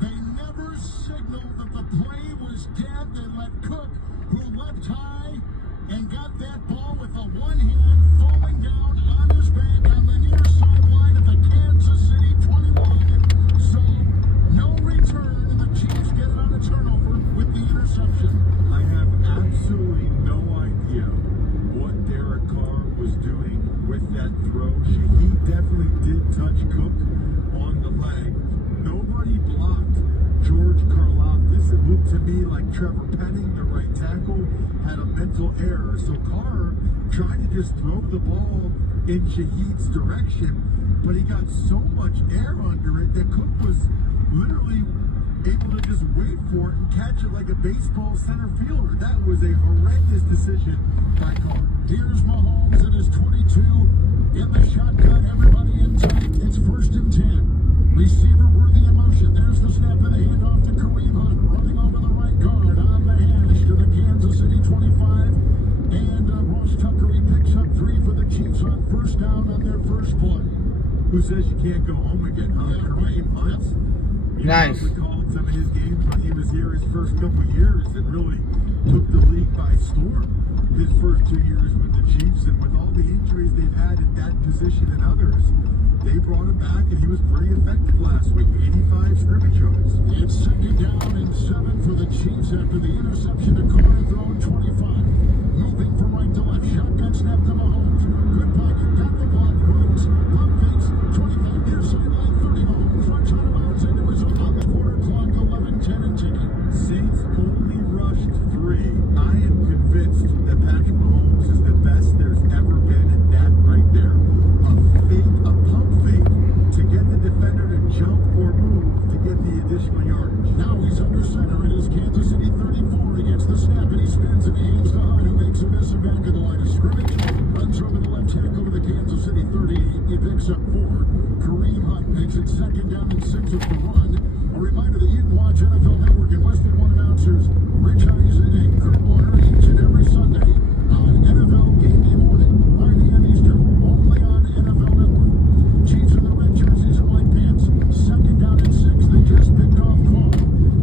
They never signaled that the play was dead. They let Cook, who leapt high and got that ball with a one hand, falling down on his back on the near sideline of the Kansas City 21. So, no return, and the Chiefs get it on a turnover with the interception. I have absolutely no idea what Derek Carr was doing with that throw. He definitely did touch Cook on the leg. Nobody blocked George Karlaftis. It looked to me like Trevor Penning, the right tackle, had a mental error. So Carr tried to just throw the ball in Shaheed's direction, but he got so much air under it that Cook was literally able to just wait for it and catch it like a baseball center fielder. That was a horrendous decision by Carr. Here's Mahomes at his 22 in the shotgun. Everybody in tight. It's 1st and 10. Receiver worthy in motion. There's the snap and the handoff to Kareem Hunt. Running over the right guard on the hash to the Kansas City 25. And Ross Tucker, he picks up 3 for the Chiefs on first down on their first play. Who says you can't go home again, huh? Yeah, Kareem Hunt. You nice. probably called some of his games when he was here his first couple years and really took the league by storm his first 2 years with the Chiefs. And with all the injuries they've had at that position and others, they brought him back and he was pretty effective last week. 85 scrimmage yards. It's 2nd down and 7 for the Chiefs after the interception to Carr, thrown 25. Moving from right to left. Shotgun snap to Mahomes. Good pocket. Got the block. additional yardage. Now he's under center. It is Kansas City 34 against the snap, and he spins and he hands to Hunt, who makes a miss and back at the line of scrimmage. Runs over the left tackle to the Kansas City 38. He picks up 4. Kareem Hunt makes it second down and 6 with the run. A reminder that you can watch NFL Network and Westwood One announcers Rich Eisen and Kurt Warner each and every Sunday on NFL Game Day Morning, 9 a.m. Eastern, only on NFL Network. Chiefs in the red jerseys and white pants. Second down and 6. They just picked off Carr.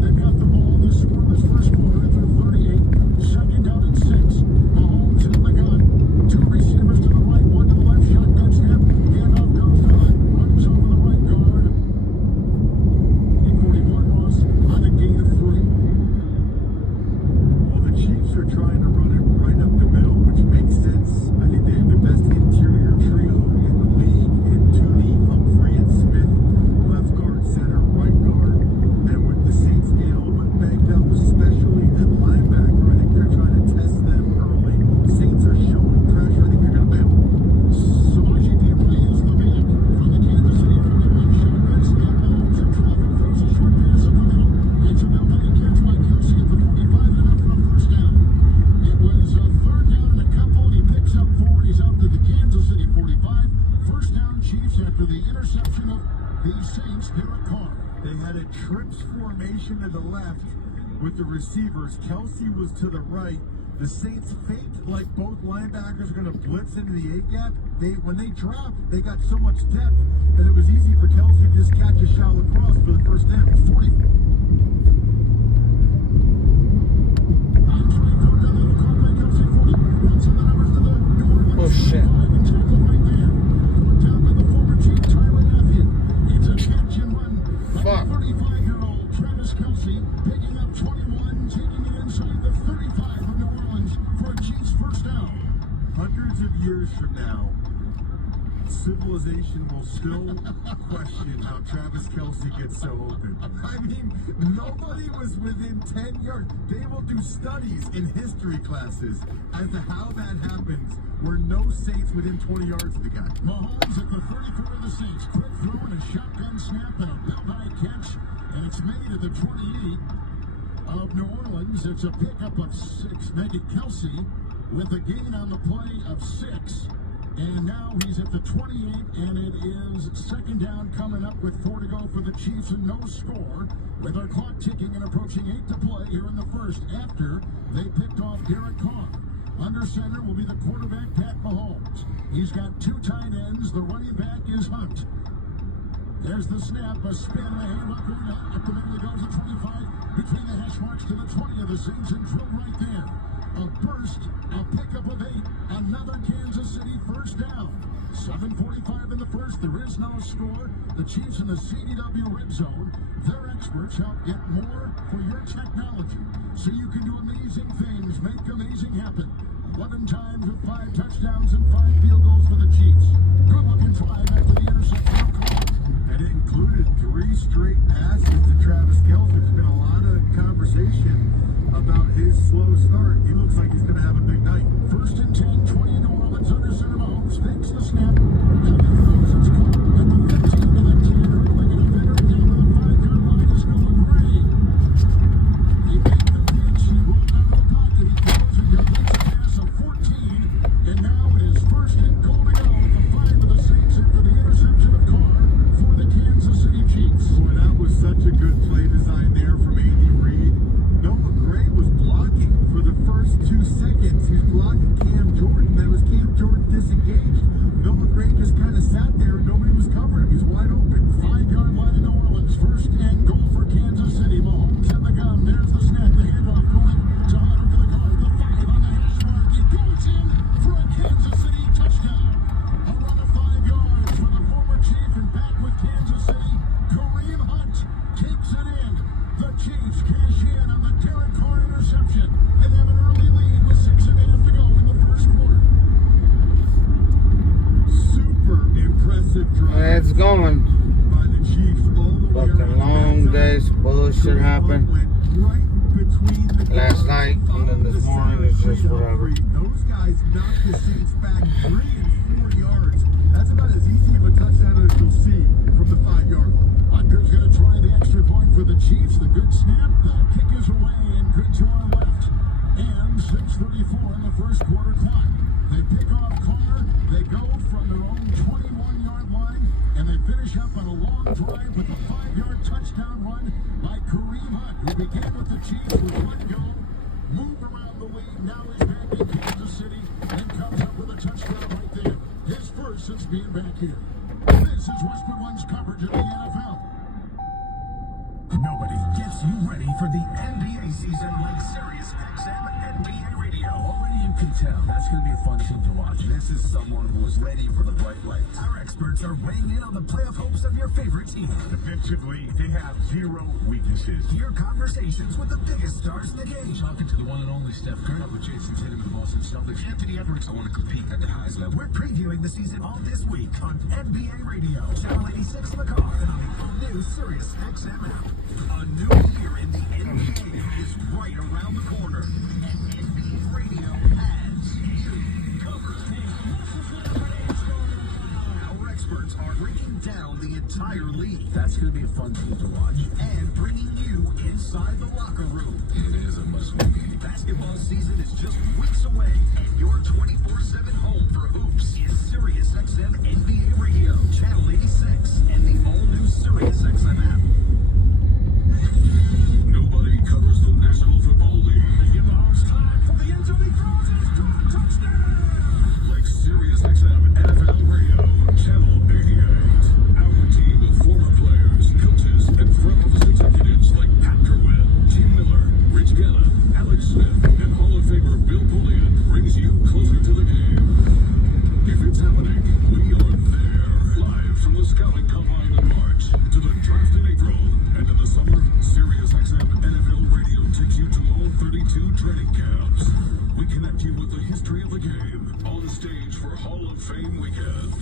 They've got the ball in the scoreless first quarter at their 38. Second down and 6. Mahomes in the gun. 2 receivers to the right, 1 to the left. Shotgun snap. Handoff goes to Hunt. Runs over the right guard. And 41 Ross on a gain of 3. Well, the Chiefs are trying to run it right up the middle, which makes sense. I think they have the best interior trio in the league in Tooney, Humphrey, and Smith. Left guard, center, right guard. And with the Saints being a little bit banged up, especially at linebacker, I think they're trying to test them early. Saints are showing pressure. I think they're going to bail. Samaje Perine is the back from the Kansas City 41. Shotgun snap. Mahomes in traffic. Throws a short pass up the middle. It's a no-body catch by Kelsey at the 45 and enough for a first down. It was a third down and a couple, and he picks up 4. He's out to the Kansas City 45. First down Chiefs after the interception of the Saints, Derek Carr. They had a trips formation to the left with the receivers. Kelsey was to the right. The Saints faked like both linebackers are going to blitz into the A-gap. When they dropped, they got so much depth that it was easy for Kelsey to just catch a shallow cross for the first down. 40. Oh shit. Fuck. 35-year-old Travis Kelsey picking up 21, taking it inside the 35 of New Orleans for a Chiefs first down. Hundreds of years from now, civilization will still question how Travis Kelsey gets so open. I mean, nobody was within 10 yards. They will do studies in history classes as to how that happens, where no Saints within 20 yards of the guy. Mahomes at the 34 of the Saints. Quick throw and a shotgun snap and a belt-high catch. And it's made at the 28 of New Orleans. It's a pickup of 6. Making Kelsey with a gain on the play of 6. And now he's at the 28, and it is second down coming up with 4 to go for the Chiefs and no score. With our clock ticking and approaching 8 to play here in the first after they picked off Derek Carr. Under center will be the quarterback, Pat Mahomes. He's got 2 tight ends. The running back is Hunt. There's the snap, a spin, and a handoff going up the middle. It goes to 25, between the hash marks to the 20 of the Saints, and drilled right there. A burst, a pickup of 8, another Kansas City first down. 7:45 in the first, there is no score. The Chiefs in the CDW red zone. Their experts help get more for your technology, so you can do amazing things, make amazing happen. 11 times with 5 touchdowns and 5 field goals for the Chiefs. Good looking drive after the interception. And it included 3 straight passes to Travis Kelsey. There's been a lot of conversation about his slow start. He looks like he's going to have a big night. First and 10, 20 New Orleans under center. Mahomes fakes the snap. And he throws it's caught at the 15 to the 10. Hurling it a better down to the 5-yard line is Noah Gray. He made the pitch. He rolled out of the pocket. He throws and completes a pass of 14. And now it is first and goal to go at the 5 of the Saints after the interception of Carr for the Kansas City Chiefs. Boy, that was such a good play design there from Andy Reid. Noah Gray was blocking for the first 2 seconds. He was blocking Cam Jordan. Then it was Cam Jordan disengaged. Noah Gray just kind of sat there and nobody was covering him. He was wide open. 5-yard line in New Orleans. First and goal for Kansas City. Mahomes in the gun. There's the snap. The handoff going to Hunt over the guard. The 5 on the hash mark. He goes in for a Kansas City touchdown. A run of 5 yards for the former Chief and back with Kansas City. Kareem Hunt takes it in. The Chiefs cash in on the Derek Carr interception and have an early lead with 6.5 to go in the first quarter. Super impressive drive. It's going. By the Chiefs all the way Fucking around. long days, bullshit happened. Went right between the Last night and then this morning it's just whatever. Those guys knocked the Saints back 3 and 4 yards. That's about as easy of a touchdown as you'll see from the 5-yard line. Hunter's going to try the extra point for the Chiefs. The good snap. The kick is away and good to our left. And 6:34 in the first quarter clock. They pick off Carr. They go from their own 21-yard line, and they finish up on a long drive with a 5-yard touchdown run by Kareem Hunt, who began with the Chiefs with one go, moved around the league. Now he's back in Kansas City and comes up with a touchdown right there. His first since being back here. This is Westwood One's coverage of the NFL. Nobody gets you ready for the NBA season like Sirius XM NBA Radio. Already you can tell that's going to be a fun team to watch. This is someone who is ready for the bright lights. Our experts are weighing in on the playoff hopes of your favorite team. Defensively, they have zero weaknesses. Hear conversations with the biggest stars in the game. Talking to the one and only Steph Curry with Jason Tatum and the Boston Celtics. Anthony Edwards, I want to compete at the highest level. We're previewing the season all this week on NBA Radio, Channel 86 in the car, and on the all-new Sirius XM app. A new year in the NBA is right around the corner, and NBA Radio has you covered. Our experts are breaking down the entire league. That's going to be a fun team to watch. And bringing you inside the locker room. It is a must-win. Basketball season is just weeks away, and your 24/7 home for hoops is Sirius XM NBA Radio, Channel 86, and the all-new Sirius XM app. Nobody covers the National Football League. They give the Hawks time for the end zone. He throws it. Touchdown! Like Sirius XM NFL Radio, Channel 88. Our team of former players, coaches, and front office executives like Pat Kerwin, Jim Miller, Rich Gannon, Alex Smith, and Hall of Famer Bill Polian brings you closer to the game. If it's happening, we are there. Live from the scouting combine in March to the draft in April. And in the summer, Sirius XM NFL Radio takes you to all 32 training camps. We connect you with the history of the game on stage for Hall of Fame weekend.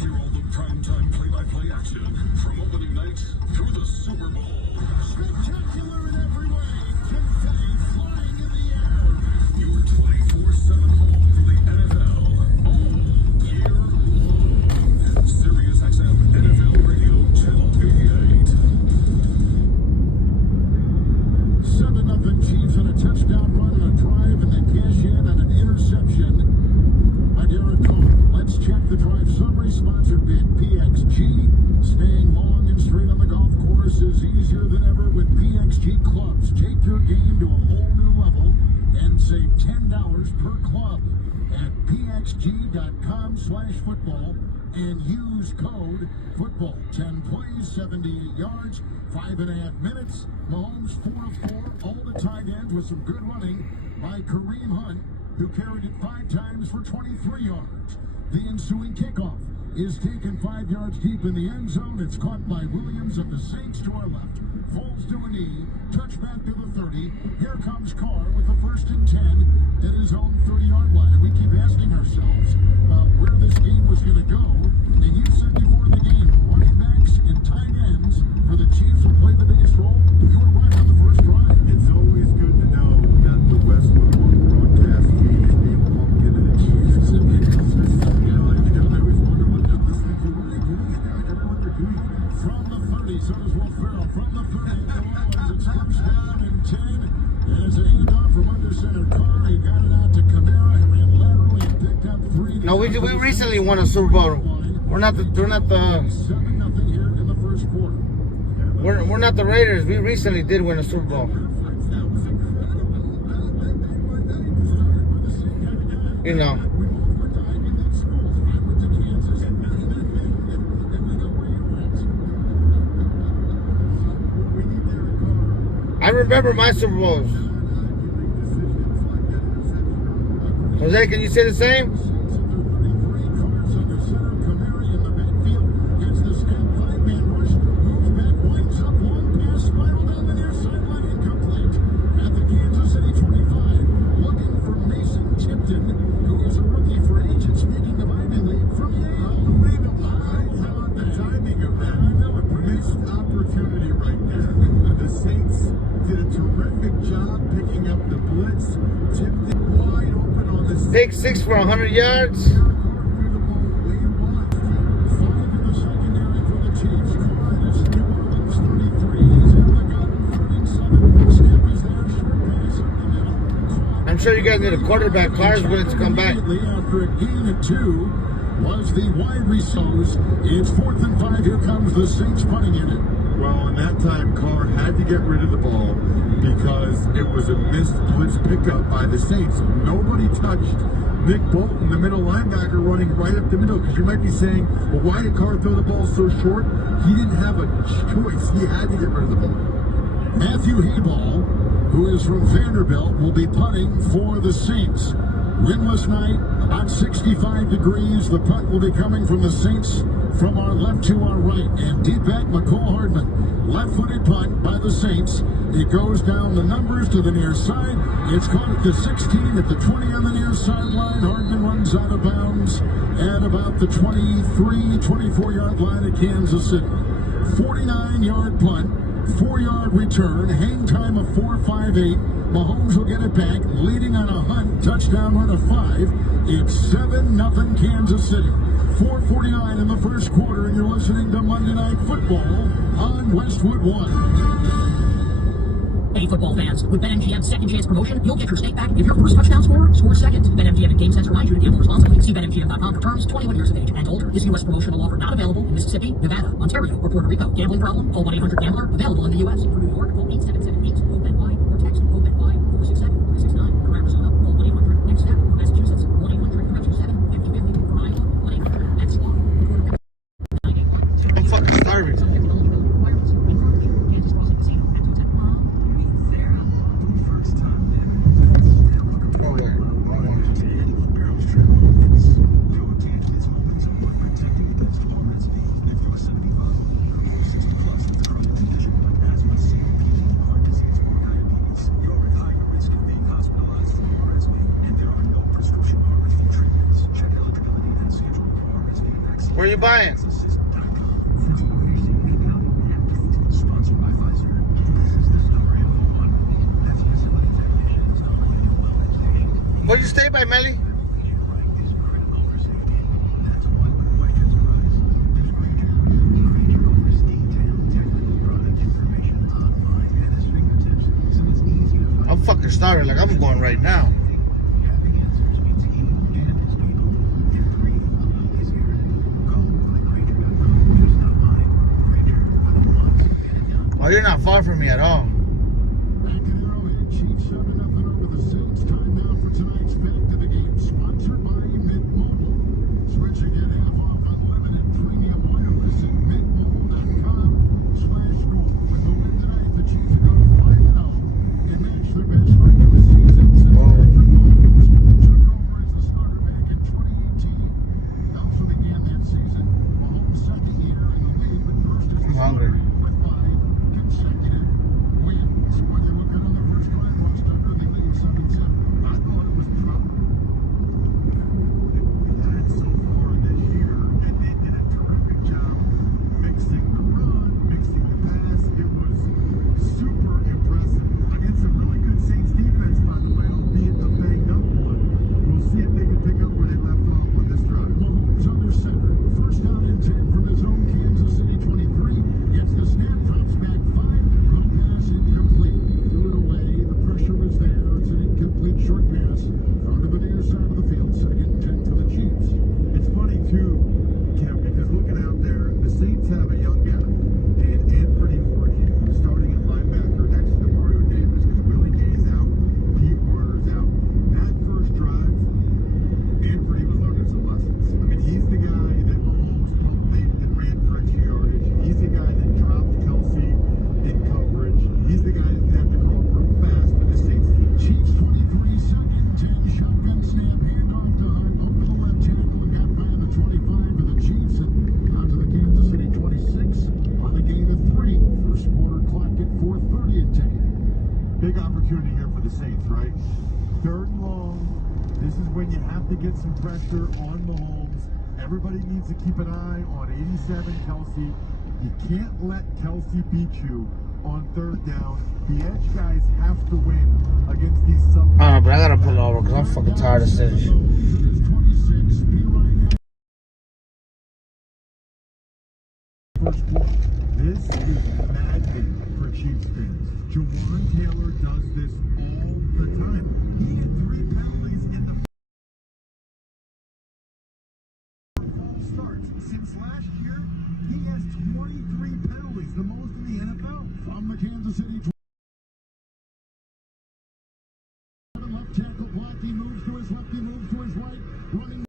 Hear all the primetime play-by-play action from opening night through the Super Bowl. Spectacular in every way. Confetti flying in the air. Your 24/7 home for the NFL all year long. Sirius XM NFL Radio, Channel 88. 7-0 Chiefs on a touchdown run on a drive, and they cash in on an interception by Derek Carr. Let's check the drive summary. Sponsored by PXG. Staying long and straight on the golf course is easier than ever with PXG clubs. Take your game to a whole new level and save $10 per club at pxg.com/football and use code football. 10 plays, 78 yards, 5.5 minutes. Mahomes 4 of 4, all the tight ends with some good running by Kareem Hunt, who carried it 5 times for 23 yards. The ensuing kickoff is taken 5 yards deep in the end zone. It's caught by Williams of the Saints to our left. Falls to a knee, touchback to the 30. Here comes Carr with the 1st and 10 at his own 30-yard line. And we keep asking ourselves where this game was going to go. And you said before the game, running backs and tight ends for the Chiefs will play the biggest role. You were right on the first drive. It's always good to know that the Westwood One broadcast feed is being pumped into the Chiefs. I always wonder what they're listening to. What are they doing in there? I never know what they're doing in there. From the 30, so does Will Ferrell. From the 30, New Orleans, it's first down and 10. And it's a handoff from under center Carr. He got it out to Kamara. He ran laterally and picked up 3. No, we recently won a Super Bowl. We're not the 7-0 here in the first quarter. we're not the Raiders. We recently did win a Super Bowl. You know. I remember my Super Bowls. Jose, can you say the same? Take 6 for 100 yards. sure you guys need a quarterback. Carr's willing to come back. Immediately after a gain of 2 was the wide receivers. It's 4th and 5. Here comes the Saints punting unit. Well, in that time, Carr had to get rid of the ball because it was a missed blitz pickup by the Saints. Nobody touched Nick Bolton, the middle linebacker, running right up the middle. Because you might be saying, well, why did Carr throw the ball so short? He didn't have a choice. He had to get rid of the ball. Matthew Heball, who is from Vanderbilt, will be punting for the Saints. Windless night, about 65 degrees. The punt will be coming from the Saints from our left to our right. And deep back, McCall Hardman. Left-footed punt by the Saints. It goes down the numbers to the near side. It's caught at the 16, at the 20 on the near sideline. Hardman runs out of bounds at about the 23, 24-yard line of Kansas City. 49-yard punt. 4-yard return, hang time of 4.58. Mahomes will get it back, leading on a Hunt touchdown run of 5. It's 7-0 Kansas City. 4:49 in the first quarter, and you're listening to Monday Night Football on Westwood One. Hey, football fans, with BetMGM's second chance promotion, you'll get your stake back if your first touchdown scorer scores second. BetMGM and GameSense remind you to gamble responsibly. See BetMGM.com for terms. 21 years of age and older. This U.S. promotional offer not available in Mississippi, Nevada, Ontario, or Puerto Rico. Gambling problem? Call 1-800-GAMBLER. Available in the U.S. For New York, call 8778-GO-BET-Y or text GO-BET-Y 467-369. For Arizona, call 1-800-NEXT-STEP. For Massachusetts, 1-800-227-5050. For Iowa, 1-800-NEXT-SWAP. I'm fucking starving. Where are you buying? Where'd you stay by, Melly? I'm fucking starving, like I'm going right now. Oh, you're not far from me at all. Back in Arrowhead, Chiefs 7-0 over the Saints. Time now for tonight's bet to the game, sponsored by Mint Mobile. Switching at half off unlimited premium wireless at mintmobile.com/score. With the win tonight, the Chiefs go 5-0 and match their best regular season since Patrick Mahomes took over as the starter back in 2018. Also began that season, Mahomes' second year in the league, but first as I'm hungry. with 5 consecutive wins. When they look good on their first drive, lost under the lead 7-7. I thought it was trouble. That so far this year, and they did a terrific job mixing the run, mixing the pass. It was super impressive against a really good Saints defense, by the way, albeit a banged up one. We'll see if they can pick up where they left off on this drive. Mahomes under center. First down and 10 from his own Kansas City 23. Gets the snap, drops back 5. Low pass incomplete. Threw it away. The pressure was there. It's an incomplete short pass. Onto the near side of the field. Second and 10 to the Chiefs. It's funny too, Kim, because looking out there, the Saints have a young guy, and Anthony Orgy, starting at linebacker next to Mario Davis, because Willie Gay's out, Pete Werner's out. That first drive, Anthony was learning some lessons. I mean, he's the guy that Mahomes pumped and ran for extra yardage. He's the guy that dropped Kelsey in coverage. He's the guy that had to call real fast for the Saints team. Chiefs 23, second and 10. Shotgun snap, handoff to Hunt. Over the left tackle and got by the 25 of the Chiefs and onto the Kansas City 26 on the game of 3. First quarter clock at 4:30 and ticking. Big opportunity here for the Saints, right? Third and long. This is when you have to get some pressure on Mahomes. Everybody needs to keep an eye on 87 Kelsey. You can't let Kelsey beat you on third down. The edge guys have to win against these sub. But I gotta pull over because I'm fucking tired of sitting. First quarter. This is maddening for Chiefs fans. Jawan Taylor does this all the time. He had 3 He's the most in the NFL. From the Kansas City left tackle block, he moves to his left, he moves to his right, running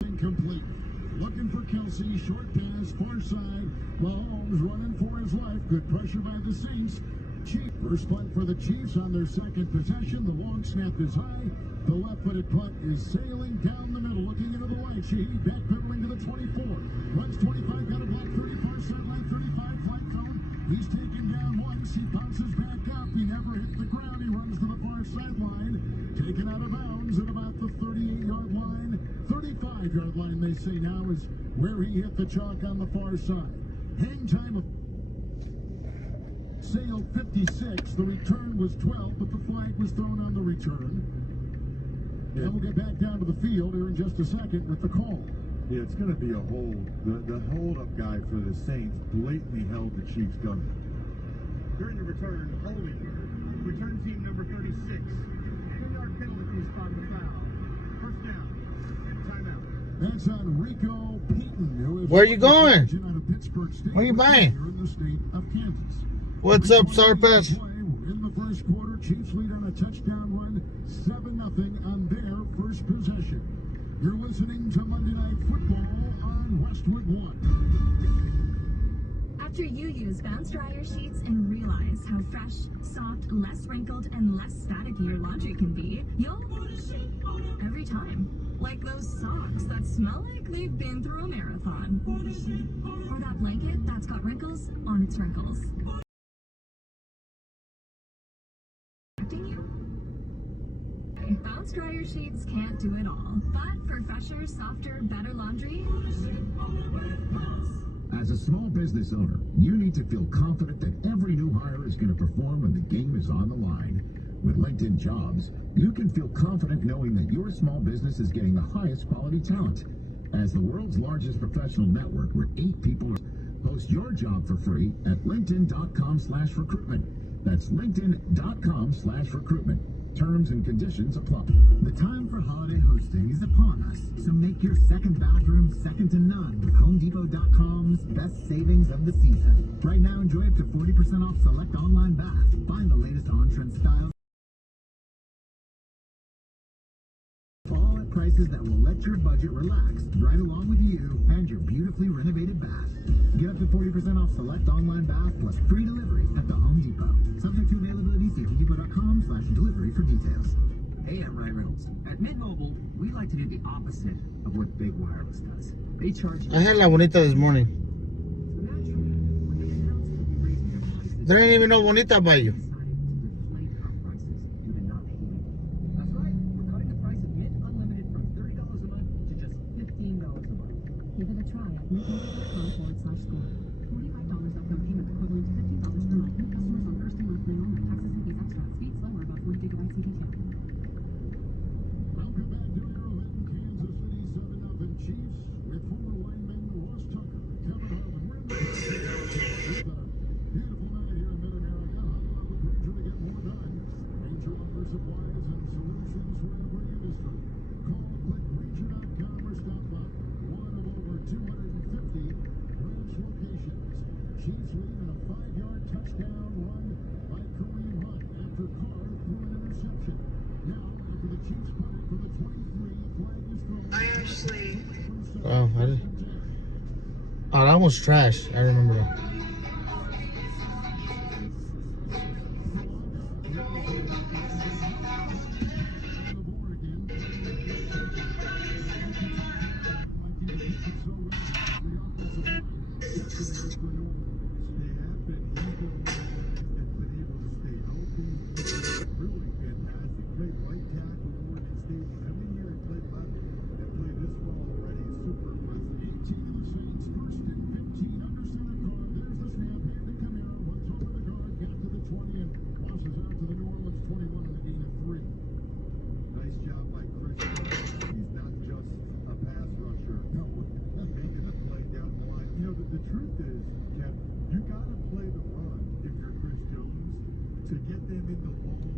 incomplete. Looking for Kelsey, short pass, far side. Mahomes running for his life. Good pressure by the Saints. First punt for the Chiefs on their second possession. The long snap is high. The left-footed punt is sailing down the middle, looking into the right. Shaheed backpedaling to the 24. Runs 25, got a block 30, far sideline 35, flag cone. He's taken down once. He bounces back up. He never hit the ground. He runs to the far sideline. Taken out of bounds at about the 38-yard line. 35-yard line, they say now, is where he hit the chalk on the far side. Hang time of Sale 56. The return was 12, but the flag was thrown on the return. And we'll get back down to the field here in just a second with the call. Yeah, it's going to be a hold. The hold-up guy for the Saints blatantly held the Chiefs gunner. During the return, holding. Return team number 36. 10-yard penalty spot the foul. First down. And timeout. That's on Rico Payton, who is Where you going? out of Pittsburgh State. What are you buying? Here in the state of Kansas. What's up, Sarpass? In the first quarter, Chiefs lead on a touchdown run, 7-0 on their first possession. You're listening to Monday Night Football on Westwood One. After you use Bounce Dryer Sheets and realize how fresh, soft, less wrinkled, and less staticky your laundry can be, you'll every time. Like those socks that smell like they've been through a marathon. Or that blanket that's got wrinkles on its wrinkles. Bounce Dryer Sheets can't do it all, but for fresher, softer, better laundry, As a small business owner, you need to feel confident that every new hire is going to perform when the game is on the line. With LinkedIn Jobs, you can feel confident knowing that your small business is getting the highest quality talent. As the world's largest professional network where 8 people post your job for free at linkedin.com/recruitment. That's linkedin.com/recruitment. Terms and conditions apply. The time for holiday hosting is upon us, so make your second bathroom second to none with HomeDepot.com's best savings of the season. Right now, enjoy up to 40% off select online bath. Find the latest on-trend styles. All at prices that will let your budget relax right along with you and your beautifully renovated bath. Get up to 40% off select online bath plus free delivery at the Home Depot. Subject to availability, see HomeDepot.com/delivery for details. Hey, I'm Ryan Reynolds. At Mint Mobile, we like to do the opposite of what Big Wireless does. They charge I had La Bonita this morning. There ain't even no Bonita by you. Give it a try at mintmobile.com/score. $45 upfront payment equivalent to $15 per month. New customers on first and month plan only. Taxes and fees extra. Speed slower above 40 gigabytes in detail. Welcome back to Arrowhead in Kansas City, 7-0 Chiefs with former lineman Ross Tucker, Kevin Harlan. We're in the beautiful night here in Mid-America. Huddle up with Ranger to get more done. Ranger Lumber Supplies and Solutions for every industry. Call or click Ranger.com or stop by one of over 250 branch locations. Chiefs lead on a 5-yard touchdown run by Kareem Hunt after Carr threw an interception. Now, after the Chiefs punted for the 23, flag is thrown. Oh, that was trash. I remember that. The truth is, Jeff, you got to play the run if you're Chris Jones to get them into long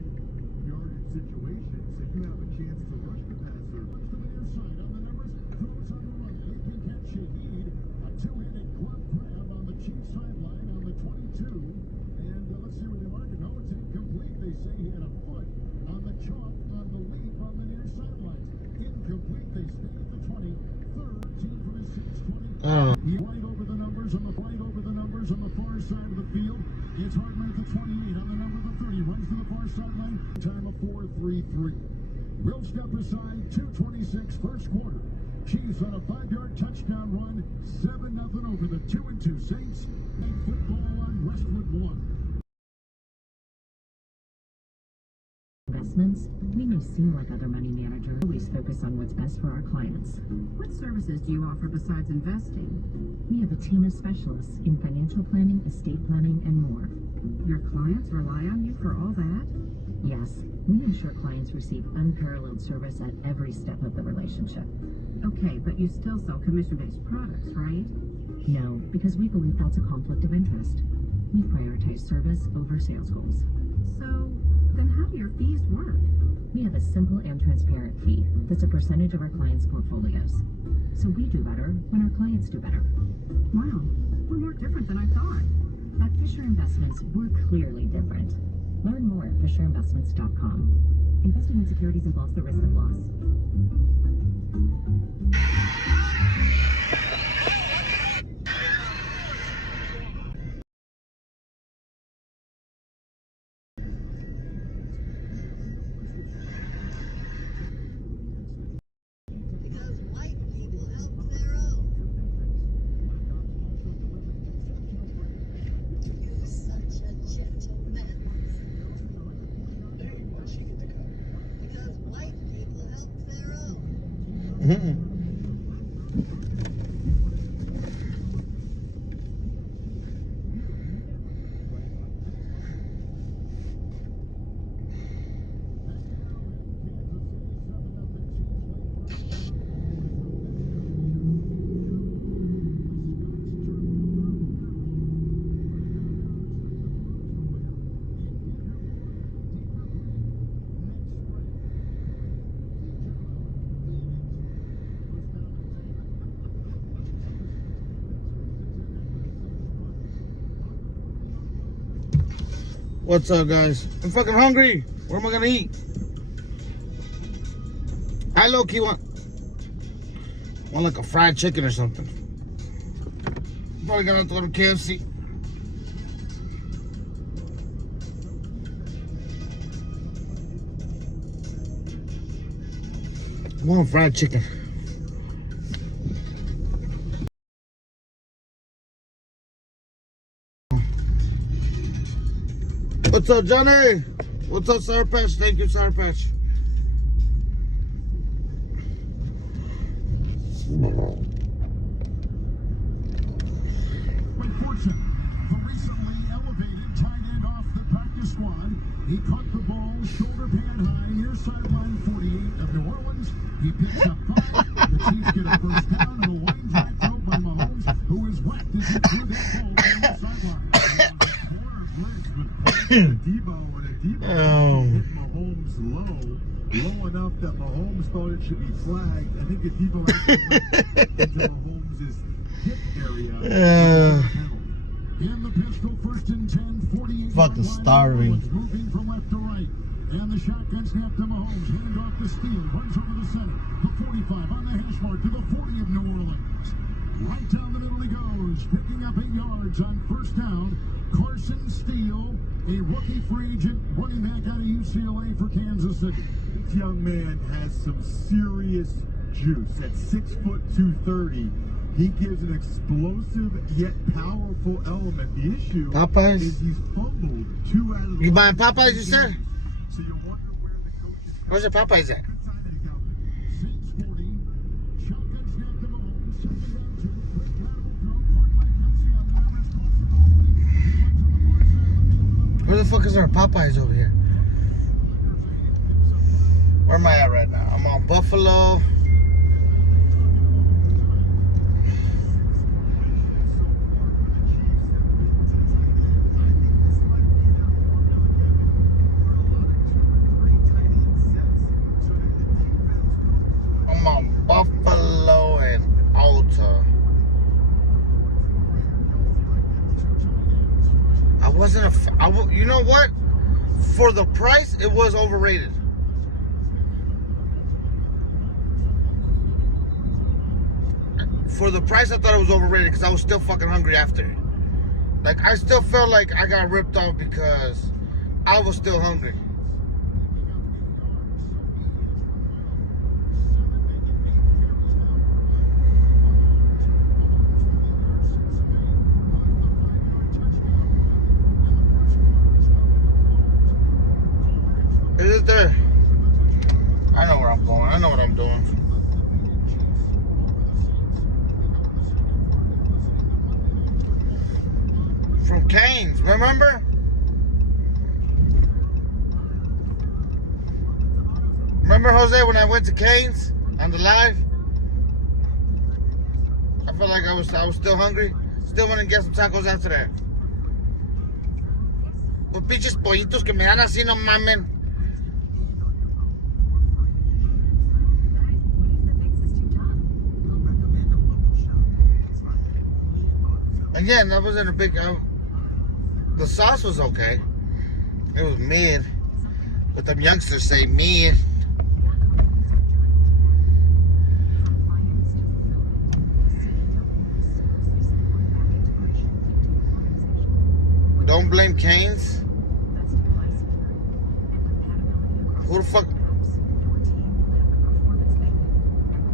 yardage situations, so you have a chance to rush the passer. To the near side on the numbers, throws on the run. He can catch Shaheed. A two-handed glove grab on the Chiefs sideline on the 22. And let's see where they mark it. No, it's incomplete. They say he had a foot on the chalk on the leap on the near sideline. Incomplete. They stay at the 20. 13 from his 6-20. He right over the numbers on the far side of the field. It's Hardman at the 28 on the number of the 30. Runs to the far sideline. Time of 4:33. We'll step aside. 2:26 first quarter. Chiefs on a 5-yard touchdown run. 7-0 over the 2-2 Saints. Football on Westwood 1. Investments, we may seem like other money managers, always focus on what's best for our clients. What services do you offer besides investing? We have a team of specialists in financial planning, estate planning, and more. Your clients rely on you for all that? Yes, we ensure clients receive unparalleled service at every step of the relationship. Okay, but you still sell commission-based products, right? No, because we believe that's a conflict of interest. We prioritize service over sales goals. So, then how do your fees work? We have a simple and transparent fee that's a percentage of our clients' portfolios. So we do better when our clients do better. Wow, we're more different than I thought. At Fisher Investments, we're clearly different. Learn more at FisherInvestments.com. Investing in securities involves the risk of loss. What's up, guys? I'm fucking hungry. Where am I gonna eat? I low-key want like a fried chicken or something. Probably gonna have to go to KFC. I want fried chicken. What's up, Johnny? What's up, Sour Patch? Thank you, Sour Patch. With fortune, the recently elevated tight end off the practice squad. He caught the ball shoulder pad high near sideline 48 of New Orleans. He picks up 5. The Chiefs get a first down and a line drive throw by Mahomes, who is whacked as he threw that ball down the sideline. Debo hit Mahomes low enough that Mahomes thought it should be flagged. I think if Debo actually into Mahomes' hip area. In the pistol, 1st and 10, 48. Fucking starving. Moving from left to right. And the shotgun snap to Mahomes. Hand off to Steele. Runs over the center. The 45 on the hash mark to the 40 of New Orleans. Right down the middle he goes. Picking up 8 yards on first down. Carson Steele, a rookie free agent running back out of UCLA for Kansas City. This young man has some serious juice. At 6 foot 230, he gives an explosive yet powerful element. The issue Popeyes? is he's fumbled 2 out of the You buying Popeyes, you said? So you wonder where the coaches. Where's the Popeyes at? Where the fuck is our Popeyes over here? Where am I at right now? I'm on Buffalo. I'm on Buffalo and Alta. know what? For the price, it was overrated. For the price, I thought it was overrated because I was still fucking hungry after. Like, I still felt like I got ripped off because I was still hungry. Is it there? I know where I'm going. I know what I'm doing. From Cane's, remember? Remember, Jose, when I went to Cane's on the live? I felt like I was still hungry. Still want to get some tacos after that. Los pinches pollitos que me dan así, no mamen. Again, that wasn't a big. The sauce was okay. It was mid, but them youngsters say mid. Don't blame Cane's. Who the fuck?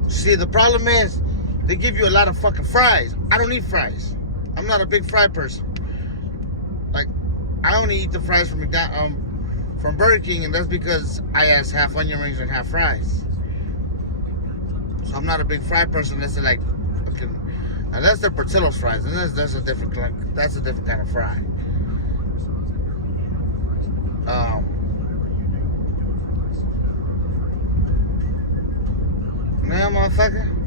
See, the problem is they give you a lot of fucking fries. I don't eat fries. I'm not a big fry person. Like, I only eat the fries from from Burger King, and that's because I ask half onion rings and half fries. So I'm not a big fry person unless they're like fucking, unless they're Portillo's fries, and that's a different kind of fry. Now, motherfucker.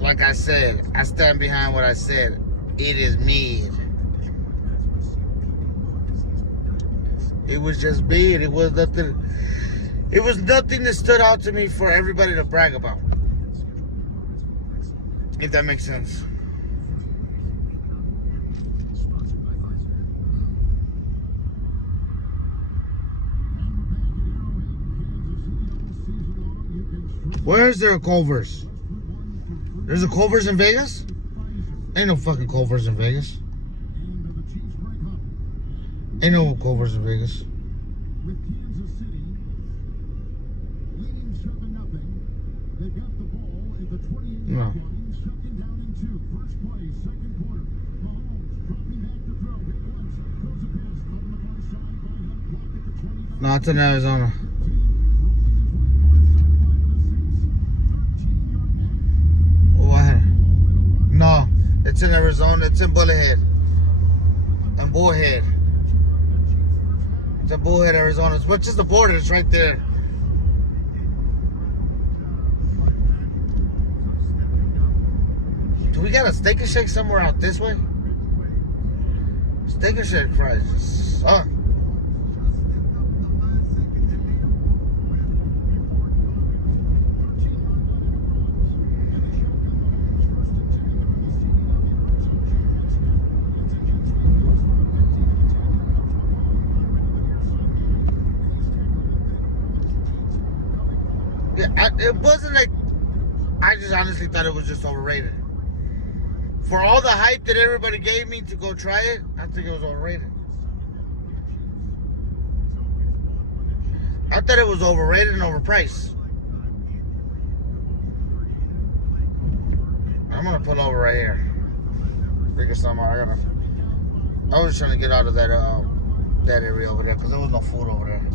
Like I said, I stand behind what I said. It is mid. It was just mid. It was nothing. It was nothing that stood out to me for everybody to brag about. If that makes sense. Where is there a Culver's? There's a Culver's in Vegas? Ain't no fucking Culver's in Vegas. Ain't no Culver's in Vegas. No. No, it's in Arizona. No, it's in Arizona. It's in Bullhead. And Bullhead. It's in Bullhead, Arizona. It's which is the border. It's right there. Do we got a Steak and Shake somewhere out this way? Steak and Shake fries suck. It wasn't like, I just honestly thought it was just overrated. For all the hype that everybody gave me to go try it, I think it was overrated. I thought it was overrated and overpriced. I'm gonna pull over right here. Figure something out. I was trying to get out of that area over there because there was no food over there.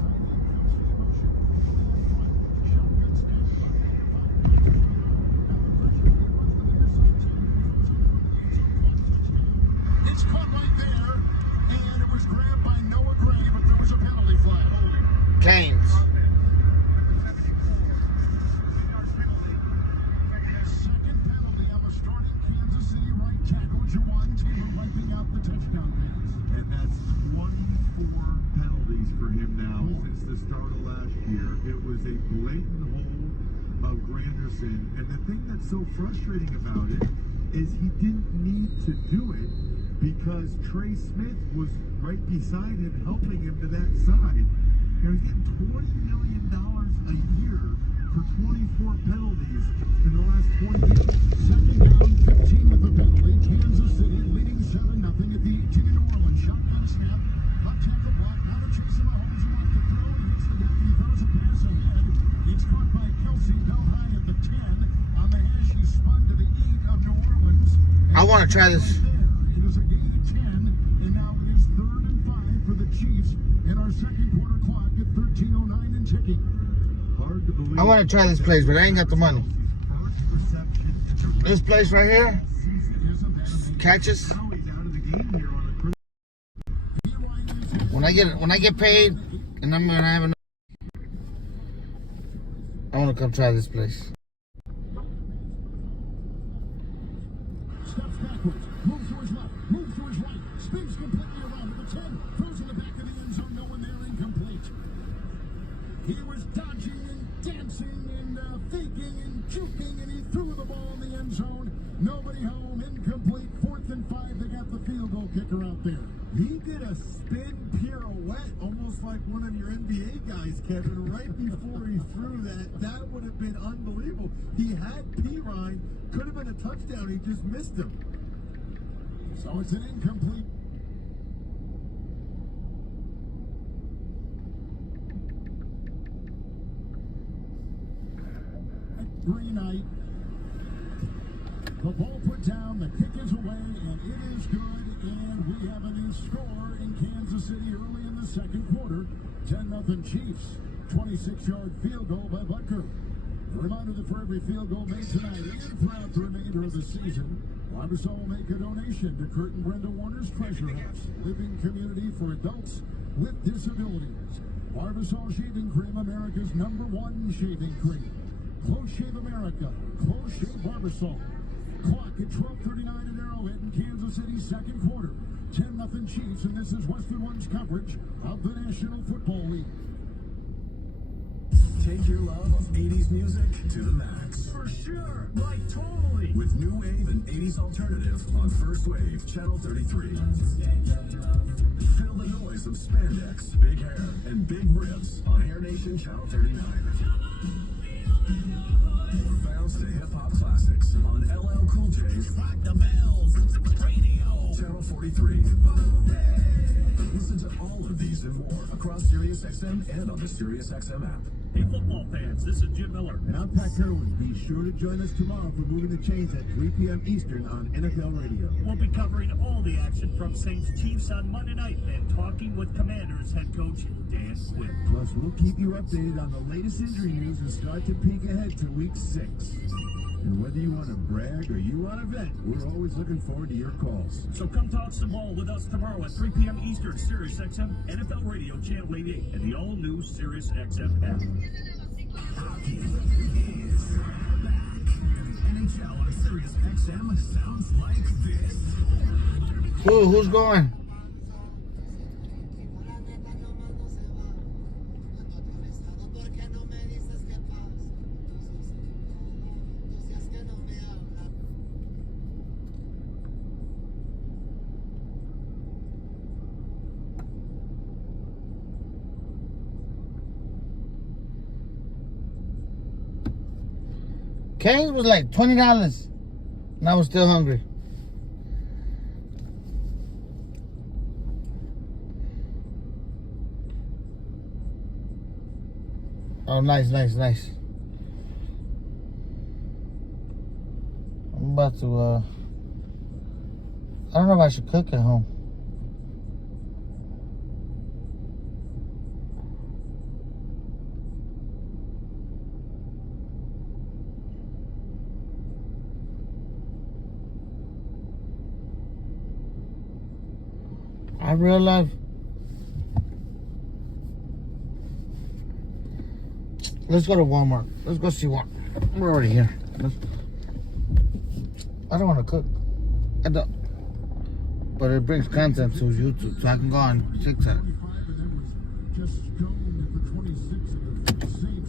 It's caught right there, and it was grabbed by Noah Gray, but there was a penalty flag. Cane's. Second penalty on the starting Kansas City right tackle, Juwan Taylor wiping out the touchdown pass. And that's 24 It was a blatant hole of Granderson. And the thing that's so frustrating about it is he didn't need to do it because Trey Smith was right beside him, helping him to that side. He's getting $20 million a year for 24 penalties in the last 20 years. Second down, 15 with the penalty. Kansas City leading 7-0 at the New Orleans. Shotgun snap. Left tackle block. Now they're chasing Mahomes. He wants to throw. He hits the deck and he throws a pass ahead. It's caught by Kelsey. Held high at the 10. On the hash, he spun to the 8 of New Orleans. I want to try this. It is a gain of 10. And now it is 3rd and 5 for the Chiefs in our second quarter clock at 13:09 and ticking. Hard to believe. I want to try this place, but I ain't got the money. This place right here catches. When I get paid, and I'm gonna have enough, I want to come try this place. Steps backwards, moves to his left, moves to his right, spins completely around to the 10, throws in the back of the end zone, no one there, incomplete. He was dodging and dancing and faking and juking, and he threw the ball in the end zone. Nobody home, incomplete. 4th and 5. They got the field goal kicker out there. He did a spin pirouette, almost like one of your NBA guys, Kevin, right before he threw that. That would have been unbelievable. He had Pirine, could have been a touchdown. He just missed him. So it's an incomplete. Green Knight. The ball put down, the kick is away, and it is good. And we have a new score in Kansas City early in the second quarter. 10-0 Chiefs. 26-yard field goal by Butker. A reminder that for every field goal made tonight and throughout the remainder of the season, Barbasol will make a donation to Kurt and Brenda Warner's Treasure House, living community for adults with disabilities. Barbasol Shaving Cream, America's #1 shaving cream. Close Shave America, Close Shave Barbasol. Clock at 12:39 in Arrowhead in Kansas City, second quarter. 10-0 Chiefs, and this is Westwood One's coverage of the National Football League. Take your love of 80s music to the max. For sure, like totally. With new wave and 80s alternative on First Wave, Channel 33. Feel the noise of spandex, big hair, and big ribs on Hair Nation Channel 39. Bounce to hip-hop classics on LL Cool J's Rock the Bells Radio. Channel 43. Listen to all of these and more across SiriusXM and on the SiriusXM app. Hey, football fans, this is Jim Miller. And I'm Pat Kerwin. Be sure to join us tomorrow for Moving the Chains at 3 p.m. Eastern on NFL Radio. We'll be covering all the action from Saints Chiefs on Monday night and talking with Commanders head coach Dan Quinn. Plus, we'll keep you updated on the latest injury news and start to peek ahead to Week 6. And whether you want to brag or you want to vent, we're always looking forward to your calls. So come talk some ball with us tomorrow at 3 p.m. Eastern, SiriusXM, NFL Radio, Channel 88, and the all-new SiriusXM app. Hockey is back. NHL on SiriusXM sounds like this. Who's going? Canes was like $20, and I was still hungry. Oh, nice. I'm about to, I don't know if I should cook at home. Real life. Let's go to Walmart. Let's go see what. We're already here. I don't want to cook. I don't. But it brings content to YouTube, so I can go on TikTok. Just stoned at the 26 of the Saints.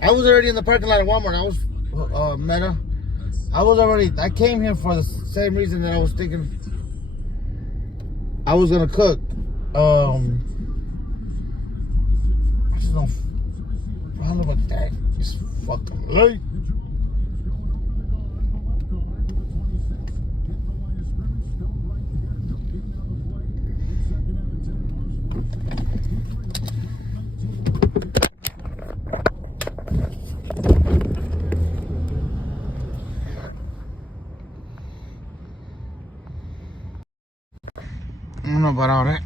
I was already in the parking lot of Walmart. I was Meta. I came here for the same reason that I was thinking I was gonna cook. I just don't. I don't know what that is fucking late. I don't know about all that.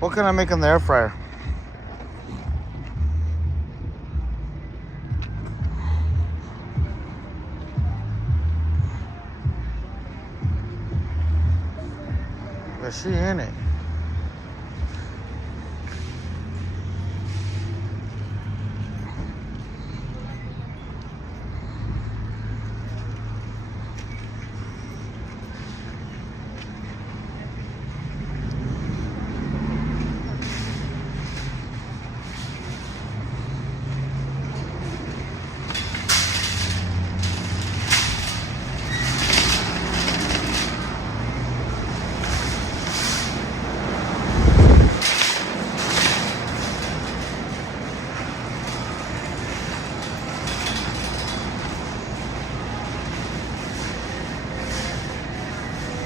What can I make in the air fryer? Is she in it?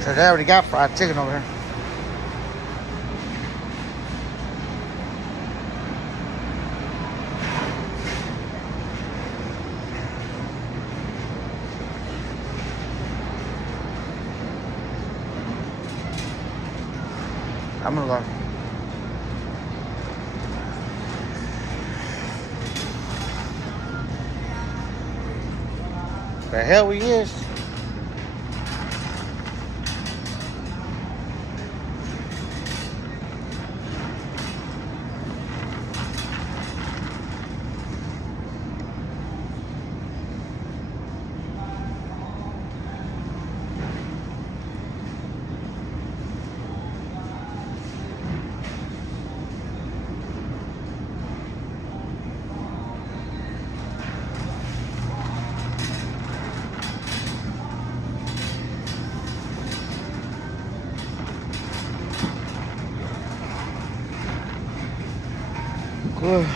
So they already got fried chicken over here. I'm gonna go. The hell he is. Good.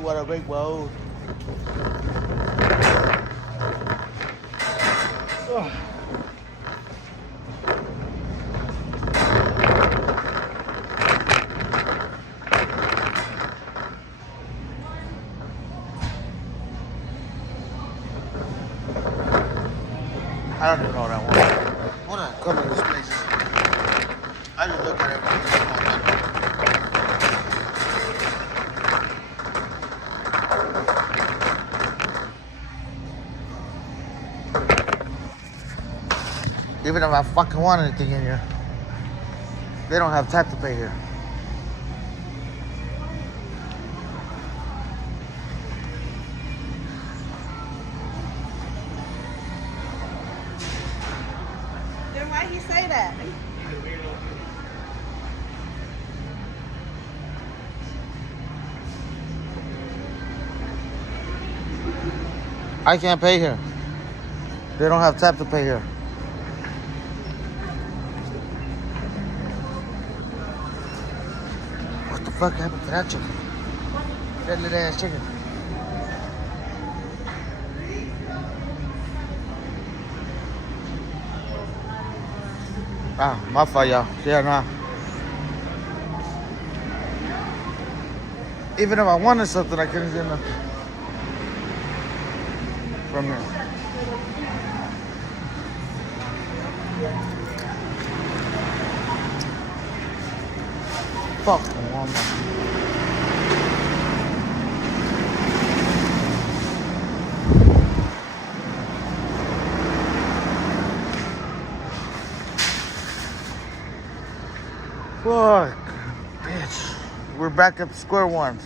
you want to make my own. I don't even know what I want. I want to come to this place. I just look at everything. Even if I fucking want anything in here, they don't have tap to pay here. Then why he say that? I can't pay here. They don't have tap to pay here. What the fuck happened to that chicken? That little ass chicken. Ah, my fault, y'all. Yeah, nah. Even if I wanted something, I couldn't get nothing from here. Fuck Walmart. Fuck, bitch. We're back at square one.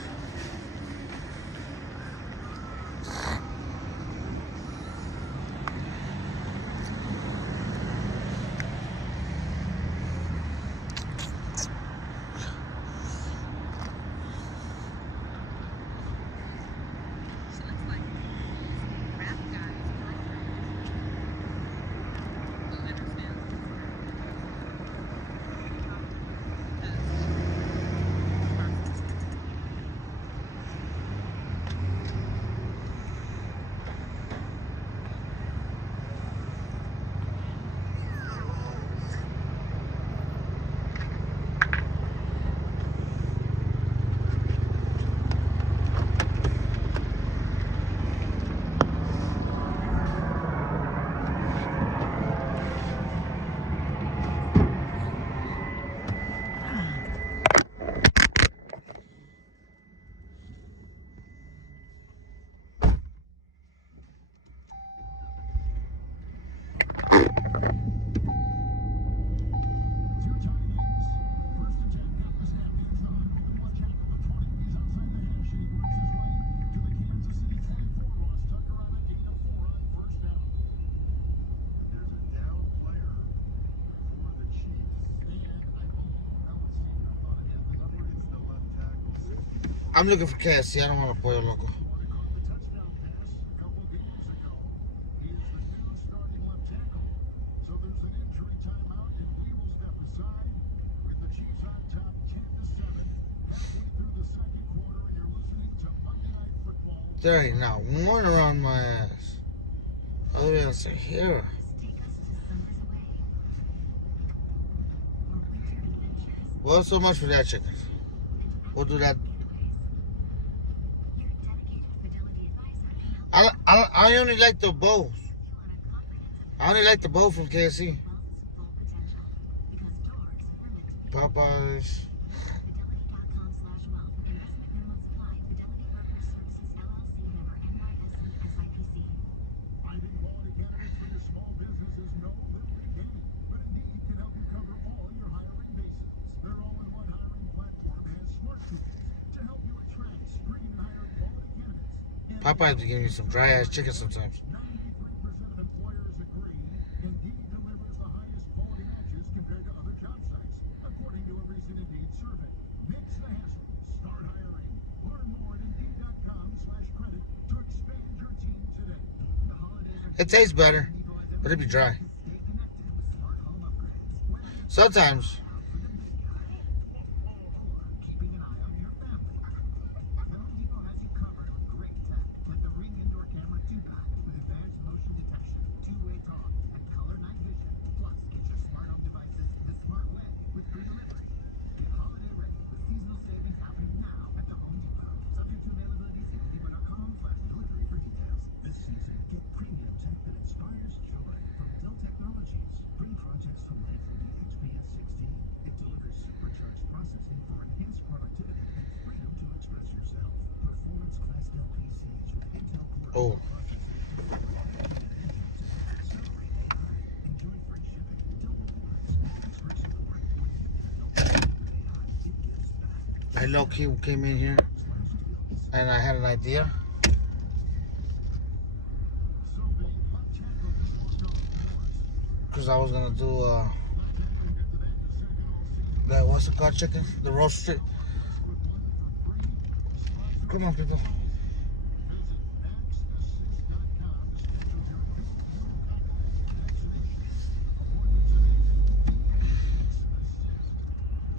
I'm looking for KFC. I don't want a Pollo Loco. There ain't not one around my ass. Other than say here. Well, so much for that chicken. We'll do that. I only like the bowls. I only like the bowl from KFC. Popeyes. Popeyes be giving me some dry ass chicken sometimes. It tastes better, but it be dry. Sometimes. Oh. I low-key came in here and I had an idea. Because I was going to do that, what's it called, chicken? The roasted. Come on, people.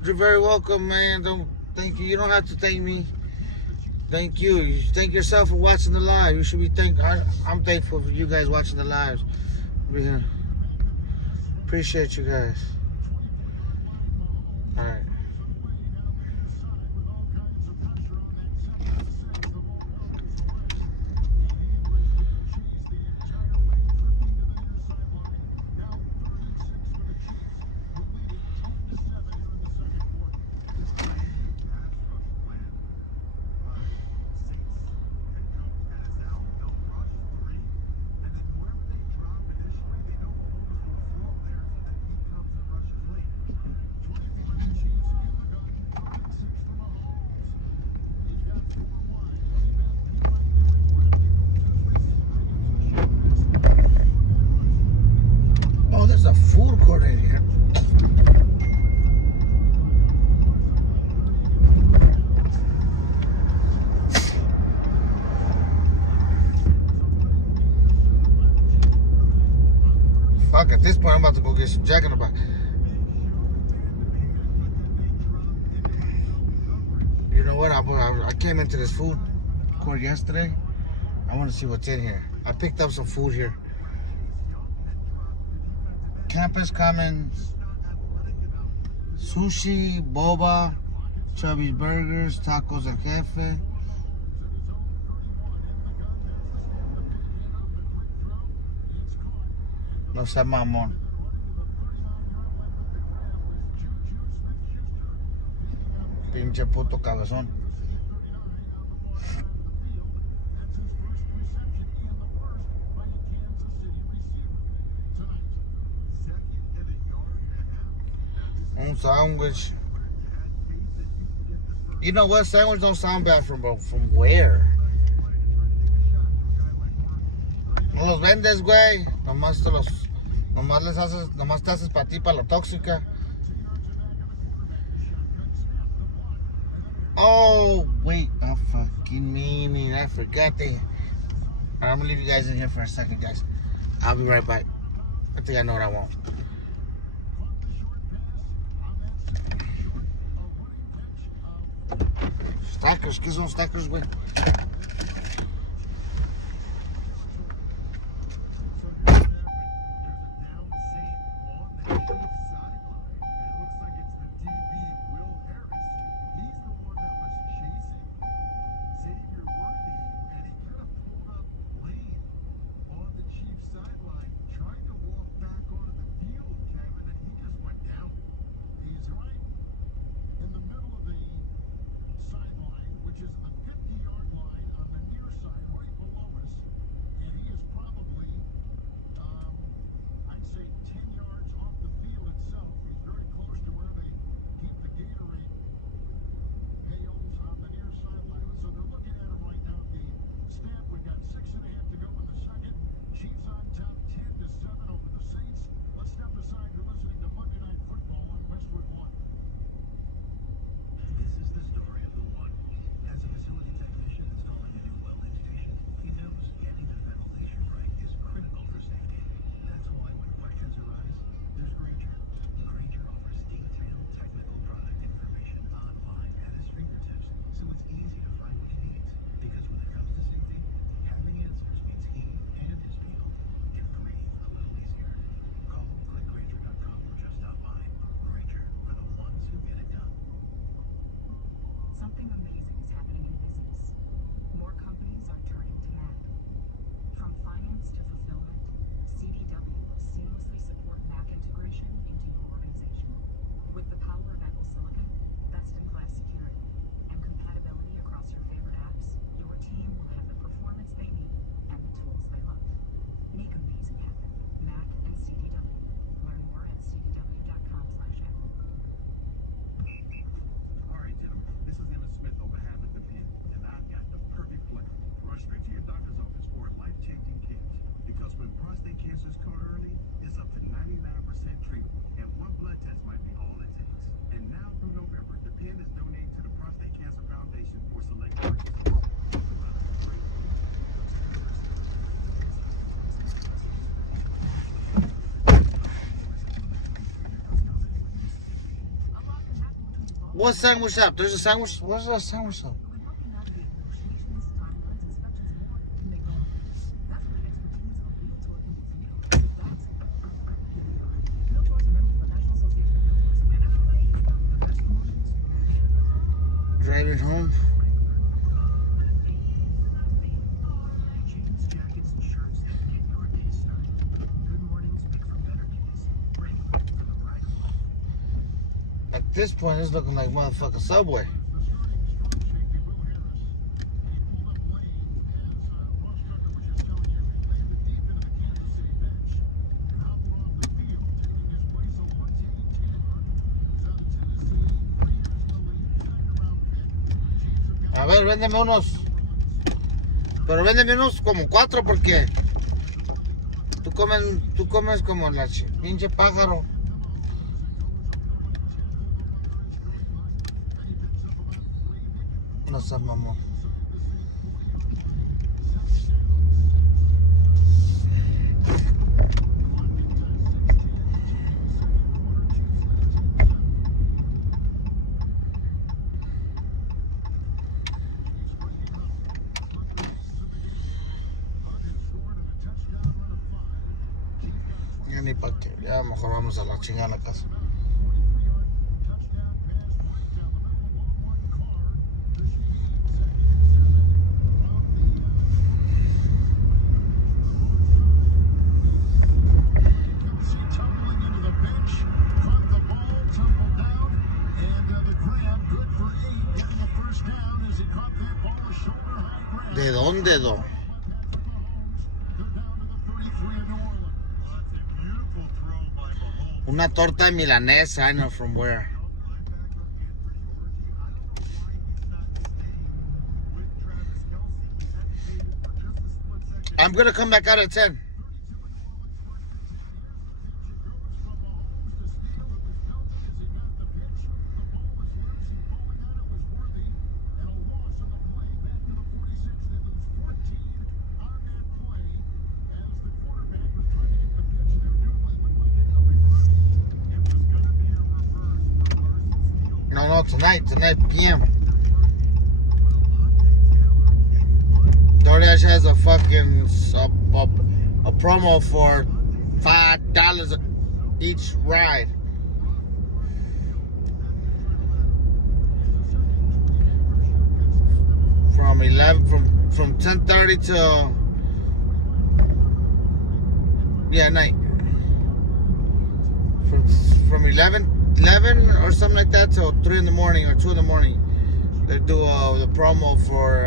You're very welcome, man. Thank you. You don't have to thank me. Thank you. You thank yourself for watching the live. You should be I'm thankful for you guys watching the lives. Appreciate you guys. All right. Oh, there's a food court in here. Fuck, at this point, I'm about to go get some Jack in the Box. You know what? I came into this food court yesterday. I want to see what's in here. I picked up some food here. Campus Commons, sushi, boba, Chubby's Burgers, Tacos El Jefe. No sea mamón. Pinche puto cabezón. Un sandwich. You know what? Sandwich don't sound bad from where? No los vendes, güey. Nomás te haces para ti, para la tóxica. Oh, wait. I fucking mean it. I forgot that. I'm gonna leave you guys in here for a second, guys. I'll be right back. I think I know what I want. Stackers, ¿qué son stackers, güey? What sandwich shop? There's a sandwich. What's that sandwich shop? Driving home. At this point, it's looking like motherfucking Subway. A ver, véndeme unos. Pero véndeme unos como 4 porque tú comes como la pinche pájaro. No seas mamón. Ya ni para qué, ya mejor vamos a la chingada a la casa. ¿De dónde, do? Una torta de milanesa, I know from where. I'm gonna come back out at 10. No, tonight PM. DoorDash has a fucking a promo for $5 each ride. From 10:30 to night. From 11 or something like that till 3 in the morning or 2 in the morning. They do the promo for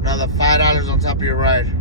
another $5 on top of your ride.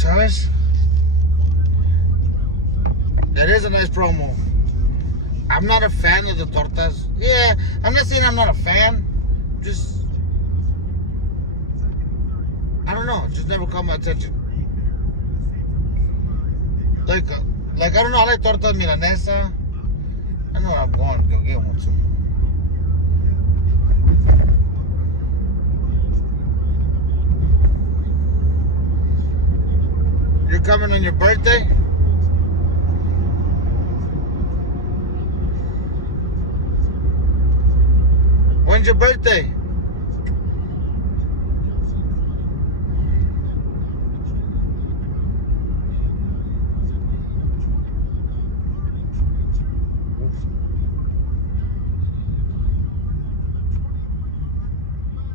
¿Sabes? That is a nice promo. I'm not a fan of the tortas. Yeah, I'm not saying I'm not a fan. Just, I don't know. Just never caught my attention. Like I don't know. I like tortas milanesa. I know where I'm going to go get one too. You're coming on your birthday? When's your birthday?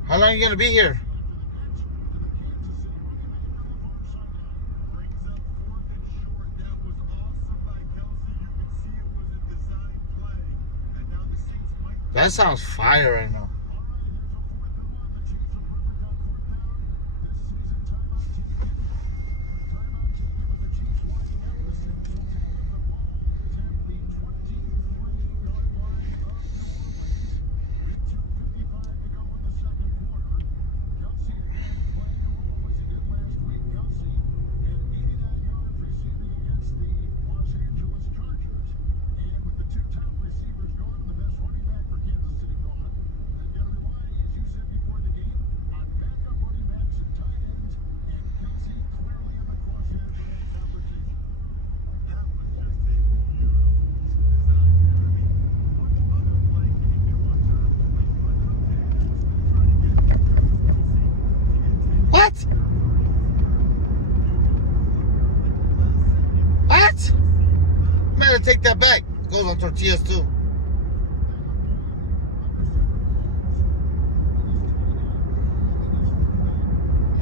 How long are you gonna be here? That sounds fire right now. What? What? I'm gonna take that back. It goes on tortillas too.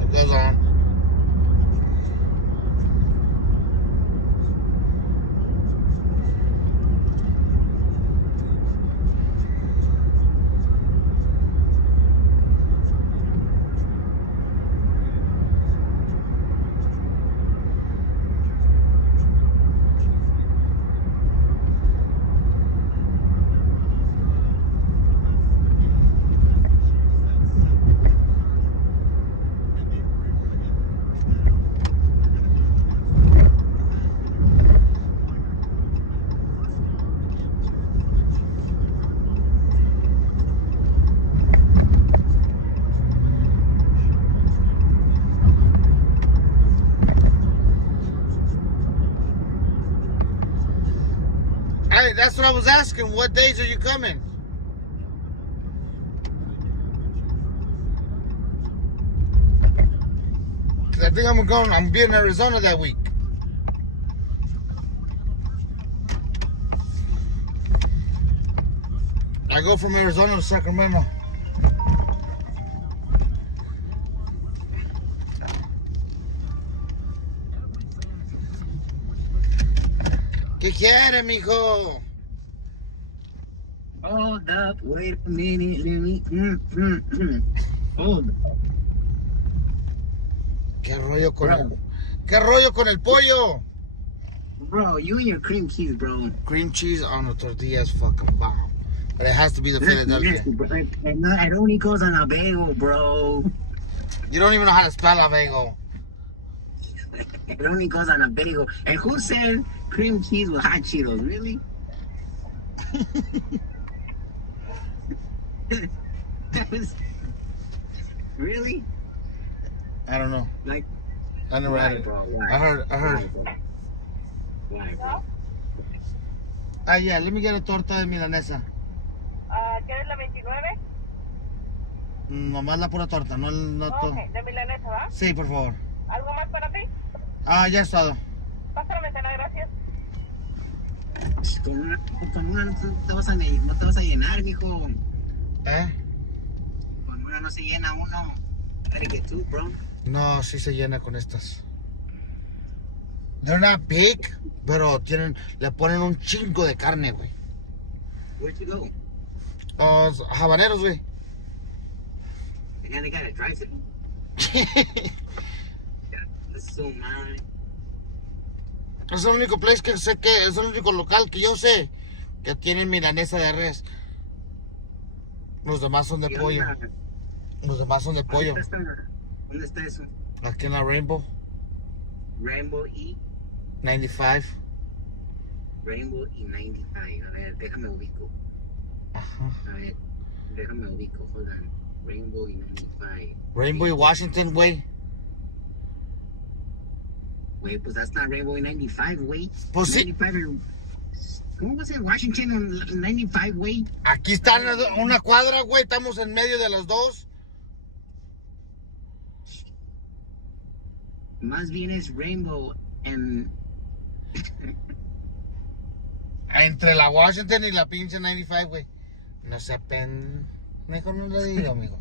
It goes on. Hey, that's what I was asking. What days are you coming? Cause I think I'm being in Arizona that week. I go from Arizona to Sacramento. ¿Qué quiere, mijo? Hold up, wait a minute, let me. Hold up. ¿Qué rollo con el pollo? Bro, you and your cream cheese, bro. Cream cheese on a tortilla is fucking bomb. But it has to be the Philadelphia. It only goes on a bagel, bro. You don't even know how to spell a bagel. It only goes on a bagel. And who said cream cheese with hot Cheetos? Really? Really? I don't know. Like, I never had it. I heard. Why, bro? Ah, yeah, let me get a torta de milanesa. ¿Quieres la 29? Nomás la pura torta, no todo. Ok, de milanesa, ¿va? Sí, por favor. ¿Algo más para ti? Ah, ya es todo. Pasa la ventana, gracias. Con una no te vas a llenar, mijo. ¿Eh? Con una no se llena uno. Gotta get two, bro. No, sí se llena con estas. They're not big, pero le ponen un chingo de carne, güey. Where'd you go? Habaneros, güey. And they got a drive-thru. That's so mad. Es el único place que sé que es el único local que yo sé que tienen milanesa de res. Los demás son de pollo. Los demás son de pollo. ¿Dónde está eso? Aquí en la Rainbow. Rainbow E. 95. Rainbow y 95. A ver, déjame ubico. Ajá. A ver, déjame ubico. Hold on. Rainbow y 95. Rainbow y Washington, güey. Güey, pues that's not Rainbow y 95, güey. Pues sí. 95, ¿cómo va a ser Washington en 95, güey? Aquí están una cuadra, güey. Estamos en medio de los dos. Más bien es Rainbow en... Entre la Washington y la pinche 95, güey. No se Mejor no le digo, amigo.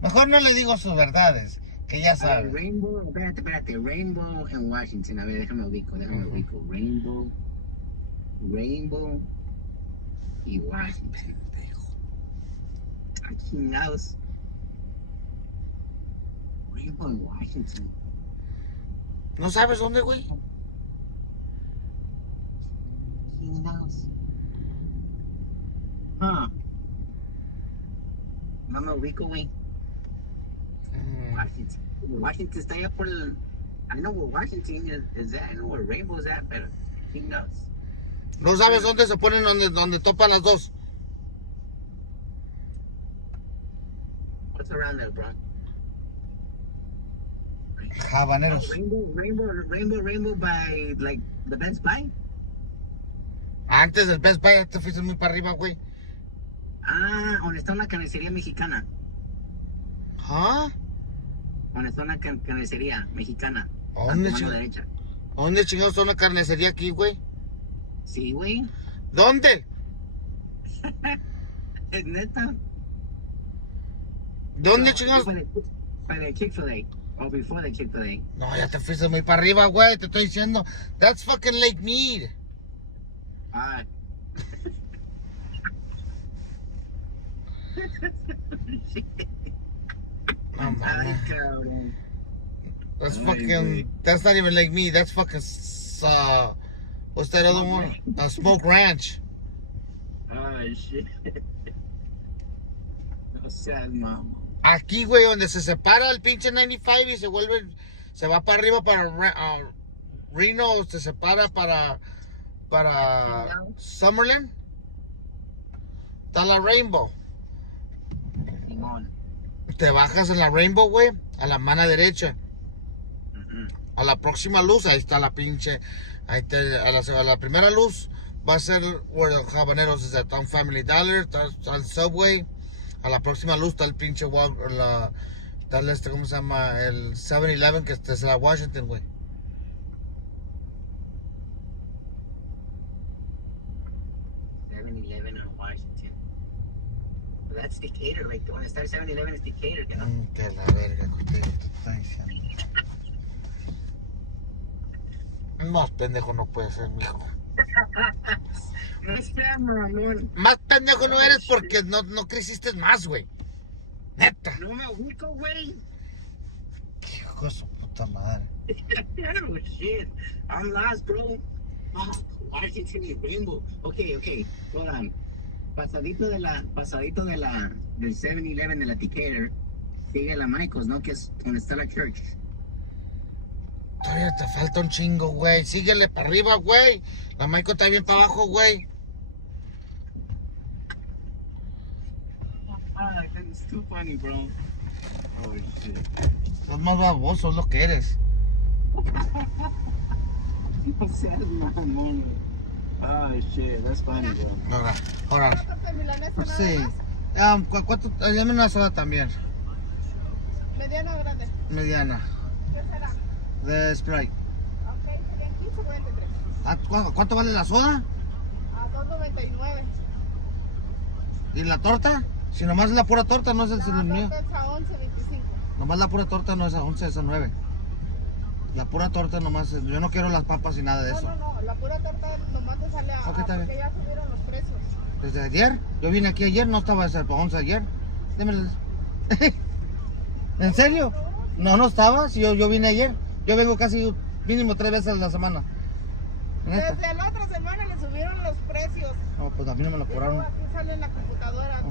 Mejor no le digo sus verdades, que ya sabe. Rainbow, espérate. Rainbow en Washington. A ver, déjame ubico. Rainbow y Washington. Chingados. Rainbow en Washington. ¿No sabes dónde, güey? Chingados. Huh. No me ubico, güey. Washington. Washington está allá por el... I know where Washington is at. I know where Rainbow is at, pero chingados. ¿No sabes dónde se ponen donde topan las dos? What's around there, bro? Habaneros. Rainbow by, like, the Best Buy? Antes del Best Buy, te fuiste muy para arriba, güey. Ah, donde está una carnicería mexicana. ¿Ah? Donde está una carnicería mexicana. ¿Dónde, a tu mano derecha. ¿Dónde chingados está una carnicería aquí, güey? Sí, güey. ¿Dónde? ¿Es neta? ¿Dónde chingados? Para el Chick-fil-A. O before the Chick-fil-A. No, ya te fuiste muy para arriba, güey. Te estoy diciendo. That's fucking Lake Mead. Ah. No, man. That's fucking. That's not even Lake Mead. That's fucking. What's that other one? Smoke Ranch. Ah, shit. No seas mamá. Aquí, güey, donde se separa el pinche 95 y se vuelve. Se va para arriba para Reno, se separa para Summerlin. Está la Rainbow. Te bajas en la Rainbow, güey, a la mano derecha. A la próxima luz, ahí está la pinche. Ahí a la primera luz va a ser where the Habaneros is at. Un Family Dollar, está el Subway. A la próxima luz está el pinche está el ¿cómo se llama? El 7-Eleven, que es la Washington, güey. That's Decatur, like the one that starts 7-Eleven is Decatur, you know? Que la verga, que te está diciendo. Más pendejo no puede ser, mijo. No sea mamón. Más pendejo no eres porque no creciste más, güey. Neta. No me ubico, güey. Hijo de su puta madre. Oh, shit. I'm lost, bro. Oh, Washington y Rainbow. Okay. Hold on. Pasadito del 7-Eleven de la Decatur, sigue la Michaels, ¿no? Que es donde está la church. Todavía te falta un chingo, güey. Síguele para arriba, güey. La Michael está bien para abajo, güey. Ah, it's too funny, bro. Oh, shit. Sos más baboso, es lo que eres. No seas mamón. Oh, shit, that's funny, bro. Ahora. Sí. ¿Cuánto? Dame una soda también. ¿Mediana o grande? Mediana. ¿Qué será? De Sprite. Ok, serían 15 o 23. ¿Cuánto vale la soda? A 2.99. ¿Y la torta? Si nomás es la pura torta, no es el mío. La torta es a 11.25. Nomás la pura torta no es a 11, es a 9. La pura torta nomás, yo no quiero las papas y nada de eso. No, la pura torta nomás te sale a está bien. porque ya subieron los precios. ¿Desde ayer? Yo vine aquí ayer, no estaba ese para 11 ayer. Dímeles. ¿En serio? No estaba, si yo vine ayer. Yo vengo casi mínimo 3 veces a la semana. ¿Neta? Desde la otra semana le subieron los precios. No, pues a mí no me lo cobraron. Aquí sale en la computadora. No.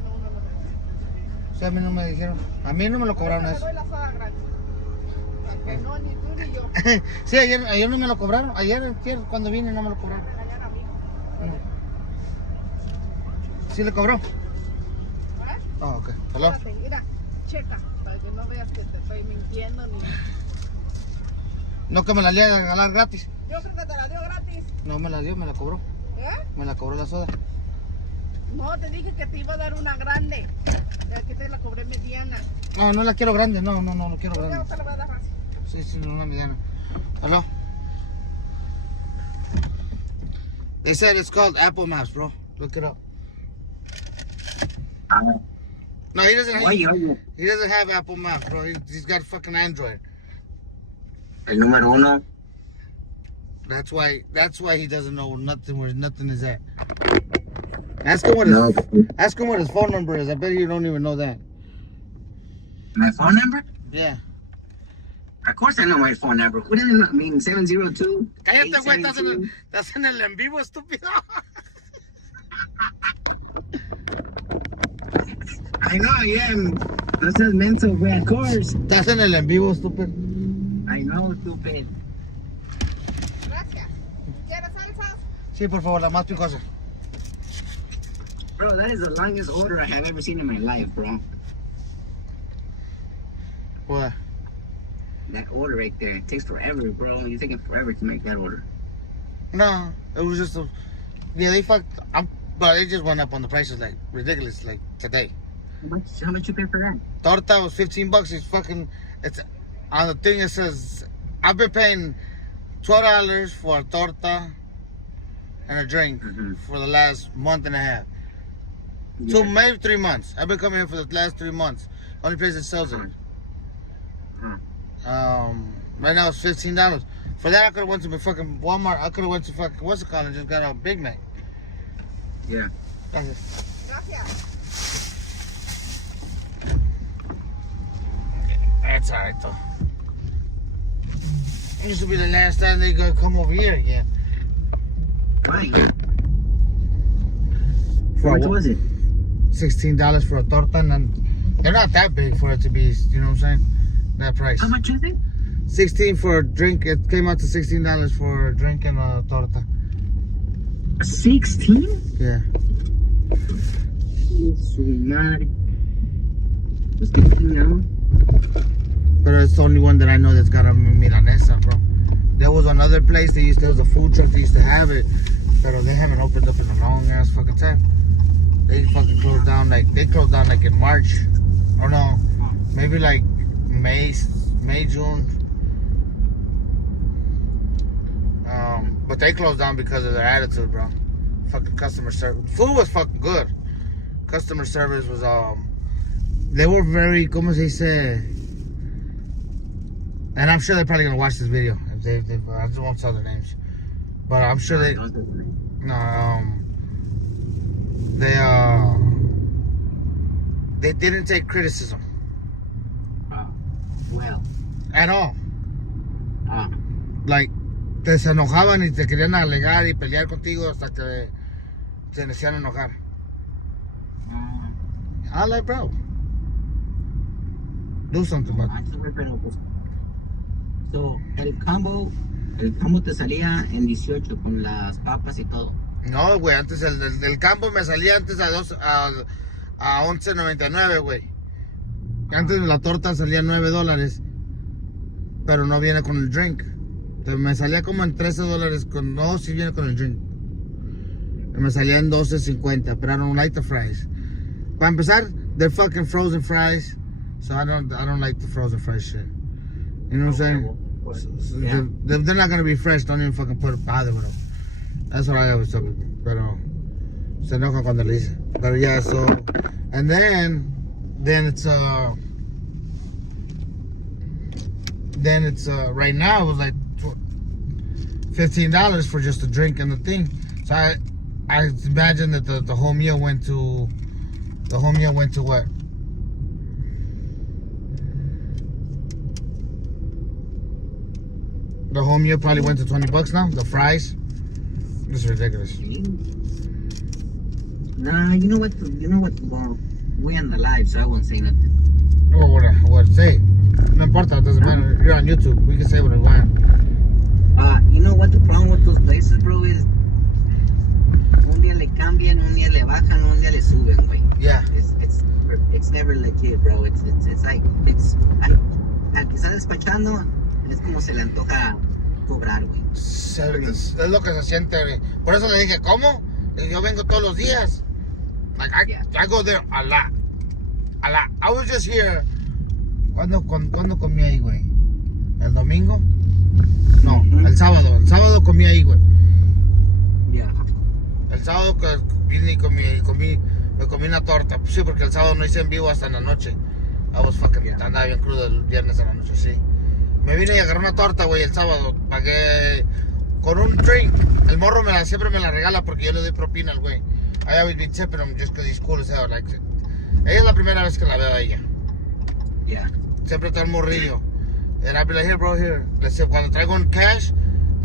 Sí, a mí no me dijeron. A mí no me lo cobraron eso. Te doy la soda gratis. Que no, ni tú ni yo. Sí, ayer no me lo cobraron. Ayer cuando vine no me lo cobraron. ¿Sí le cobró? Ah, ok. Hello. Espérate, mira, checa, para que no veas que te estoy mintiendo ni... No, que me la dio a regalar gratis. Yo creo que te la dio gratis. No me la dio, me la cobró. Me la cobró la soda. No, te dije que te iba a dar una grande. Ya que te la cobré mediana. No la quiero grande, no quiero ¿Por qué grande. no te la voy a dar así? Sí, no, una mediana. Hello. They said it's called Apple Maps, bro. Look it up. No, he doesn't have Apple Maps, bro. He's got fucking Android. El número 1. That's why he doesn't know nothing where nothing is at. Ask him what his phone number is. I bet you don't even know that. My phone number? Yeah. Of course I know my phone number. Who doesn't know? I mean, 702. Cállate, güey. Estás en el en vivo, estúpido. I know I am. That says mental, güey. Of course. Estás en el en vivo, estúpido. I know, stupid. Gracias. ¿Quieres salsa? Sí, por favor, la más picosa. Bro, that is the longest order I have ever seen in my life, bro. What? That order right there, it takes forever, bro. You're taking forever to make that order. No, it was just they fucked. But they just went up on the prices like ridiculous, like today. How much you pay for that? Torta was $15. It's on the thing. It says I've been paying $12 for a torta and a drink for the last month and a half. Yeah. 2, maybe 3 months. I've been coming here for the last 3 months. Only place that sells it. Right now it's $15. For that, I could have went to my fucking Walmart. I could have went to fucking what's it called and just got a Big Mac. Yeah. Gracias. Gracias. That's alright though. It used to be the last time they gonna come over here again. Why? For How much was it? $16 for a torta, and they're not that big for it to be, you know what I'm saying? That price. How much is it? $16 for a drink. It came out to $16 for a drink and a torta. 16? Yeah. Su madre. Pues que chingado. But it's the only one that I know that's got a milanesa, bro. There was another place there was a food truck that used to have it, but they haven't opened up in a long ass fucking time. They fucking closed down like in March. Or no, maybe like May, June. But they closed down because of their attitude, bro. Fucking customer service. Food was fucking good. Customer service was they were very, como se dice, and I'm sure they're probably gonna watch this video. If they I just won't tell their names, but I'm sure they didn't take criticism. Well. At all. Like, te se enojaban y te querían alegar y pelear contigo hasta que se decían enojar. I like, bro, do something about it. So, el combo te salía en 18 con las papas y todo. No, güey, antes el combo me salía antes a $11.99, güey. Antes la torta salía $9, pero no viene con el drink. Entonces me salía como en $13 sí viene con el drink. Me salía en $12.50, pero I don't like the fries. Para empezar, they're fucking frozen fries, so I don't like the frozen fries shit. You know what I'm saying? Yeah. They're not gonna be fresh. Don't even fucking bother with them. That's what I always tell people. Pero se enojan cuando le dicen. But yeah, so and then it's right now it was like $15 for just a drink and the thing. So I imagine that the whole meal went to what? The whole meal probably went to $20 now. The fries. This is ridiculous. Nah, you know what? Well, we on the live, so I won't say nothing. Oh, what? Say it. No importa, it doesn't matter. You're on YouTube. We can say what we want. You know what the problem with those places, bro, is un día le cambian, un día le bajan, un día le suben, güey. Yeah. It's never legit, bro. It's like al que está despachando es como se le antoja cobrar, güey. Es lo que se siente, güey. Por eso le dije, ¿cómo? Yo vengo todos los días. Like I go there a lot. I was just here. ¿Cuándo comí ahí, güey? ¿El domingo? No, el sábado. El sábado comí ahí, güey. Yeah. El sábado que vine y me comí una torta. Sí, porque el sábado no hice en vivo hasta en la noche. Andaba bien crudo el viernes en la noche, sí. Me vine y agarré una torta, güey, el sábado. Pagué con un drink. El morro siempre me la regala porque yo le doy propina al güey. I always been tipping him just because he's cool as hell. Like, ella es la primera vez que la veo a ella. Yeah. Siempre está el morrillo. And I'd be like, here, bro, here. Let's say, cuando traigo un cash,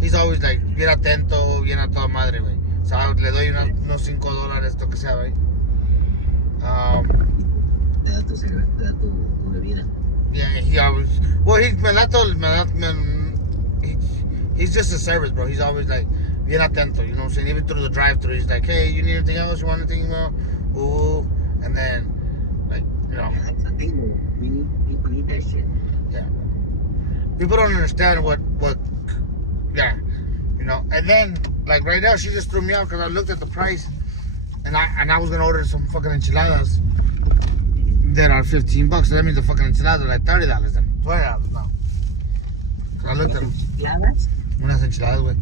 he's always like, bien atento, bien a toda madre, güey. O sea, le doy unos $5, lo que sea, güey. Te da tu bebida. Yeah, he always, well, he's just a service, bro. He's always like, bien atento, you know what I'm saying? Even through the drive-thru, he's like, hey, you need anything else? You want anything more? Ooh. And then, like, you know. People need that shit. Yeah. People don't understand what, yeah, you know. And then, like right now, she just threw me out because I looked at the price, and I was gonna order some fucking enchiladas that are $15. So that means the fucking enchiladas are like $30 then, $20 now. So I looked at them. ¿Enchiladas? Unas enchiladas, güey.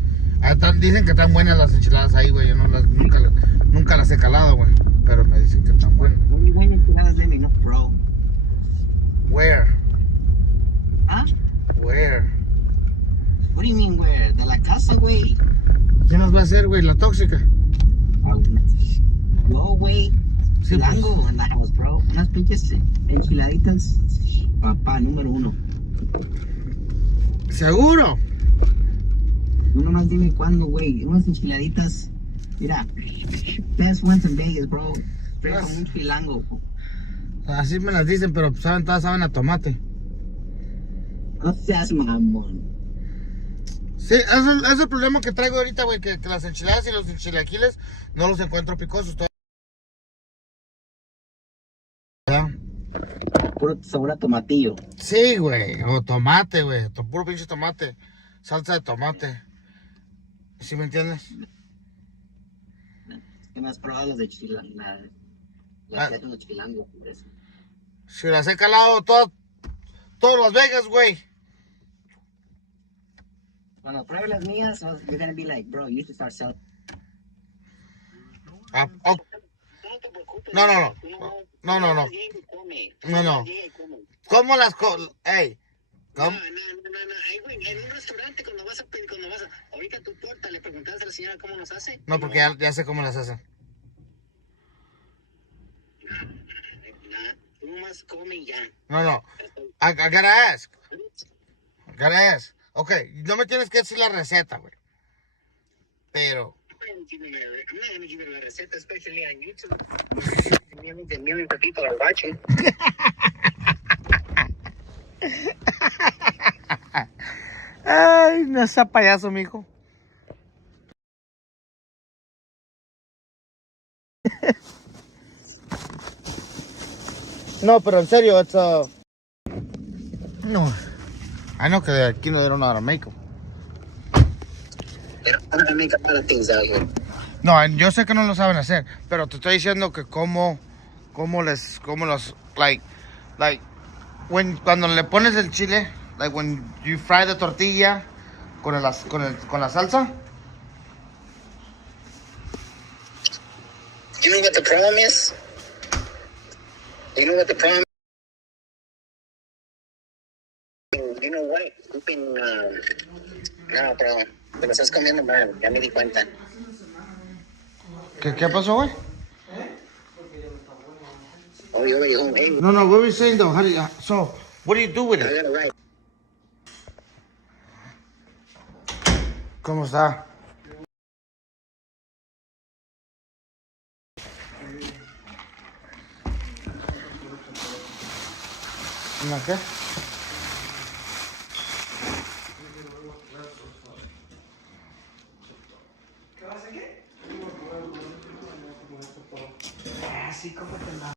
Dicen que están buenas las enchiladas ahí, güey. Yo no nunca las he calado, güey. Pero me dicen que están buenas. Muy buenas enchiladas de mí, no, bro. Where? ¿Ah? Where? What do you mean where? De la casa, güey. ¿Qué nos va a hacer, güey? La tóxica. No, güey. Sí, Chilango pues. en la house, bro. Unas pinches enchiladitas. Papá, número 1. ¿Seguro? No nomás dime cuándo, güey. Unas enchiladitas. Mira. Best ones in Vegas, bro. Straight from un chilango. Así me las dicen, pero todas saben a tomate. No seas mamón. Sí, es el problema que traigo ahorita, güey, que las enchiladas y los chilaquiles no los encuentro picosos. ¿Ya? Puro sabor a tomatillo. Sí, güey, o tomate, güey, puro pinche tomate, salsa de tomate. ¿Sí me entiendes? ¿Qué más probado los de chilango? Las de los chilangos, por eso. Si las he calado todas Las Vegas, güey. Cuando pruebe las mías, you're gonna be like, bro, you need to start selling. Oh. No. ¿Cómo las Ey. ¿Cómo? No. Ay, güey, en un restaurante cuando vas a ahorita tu torta, le preguntas a la señora cómo nos hace. No, porque ya sé cómo las hacen. Tú nomás come y ya. No. I gotta ask. Ok, no me tienes que decir la receta, güey. Pero... I'm not gonna give you la receta, especially on YouTube. Millions of people are watching. Ay, no sea payaso, mijo. No, pero en serio, no. I know que aquí no dieron nada make them. They don't know how to make a lot of things out here. No, yo sé que no lo saben hacer, pero te estoy diciendo que cómo los, like, cuando le pones el chile, like when you fry the tortilla con la salsa. You know what the problem is? You know what the problem is? You know what? No, pero te lo estás comiendo mal, ya me di cuenta. ¿Qué pasó, güey? Oh, you're already home. Hey. No, what were you saying though? So, what do you do with it? I got it right. ¿Cómo está? ¿Una qué? ¿Qué vas a hacer? Sí, cómetela.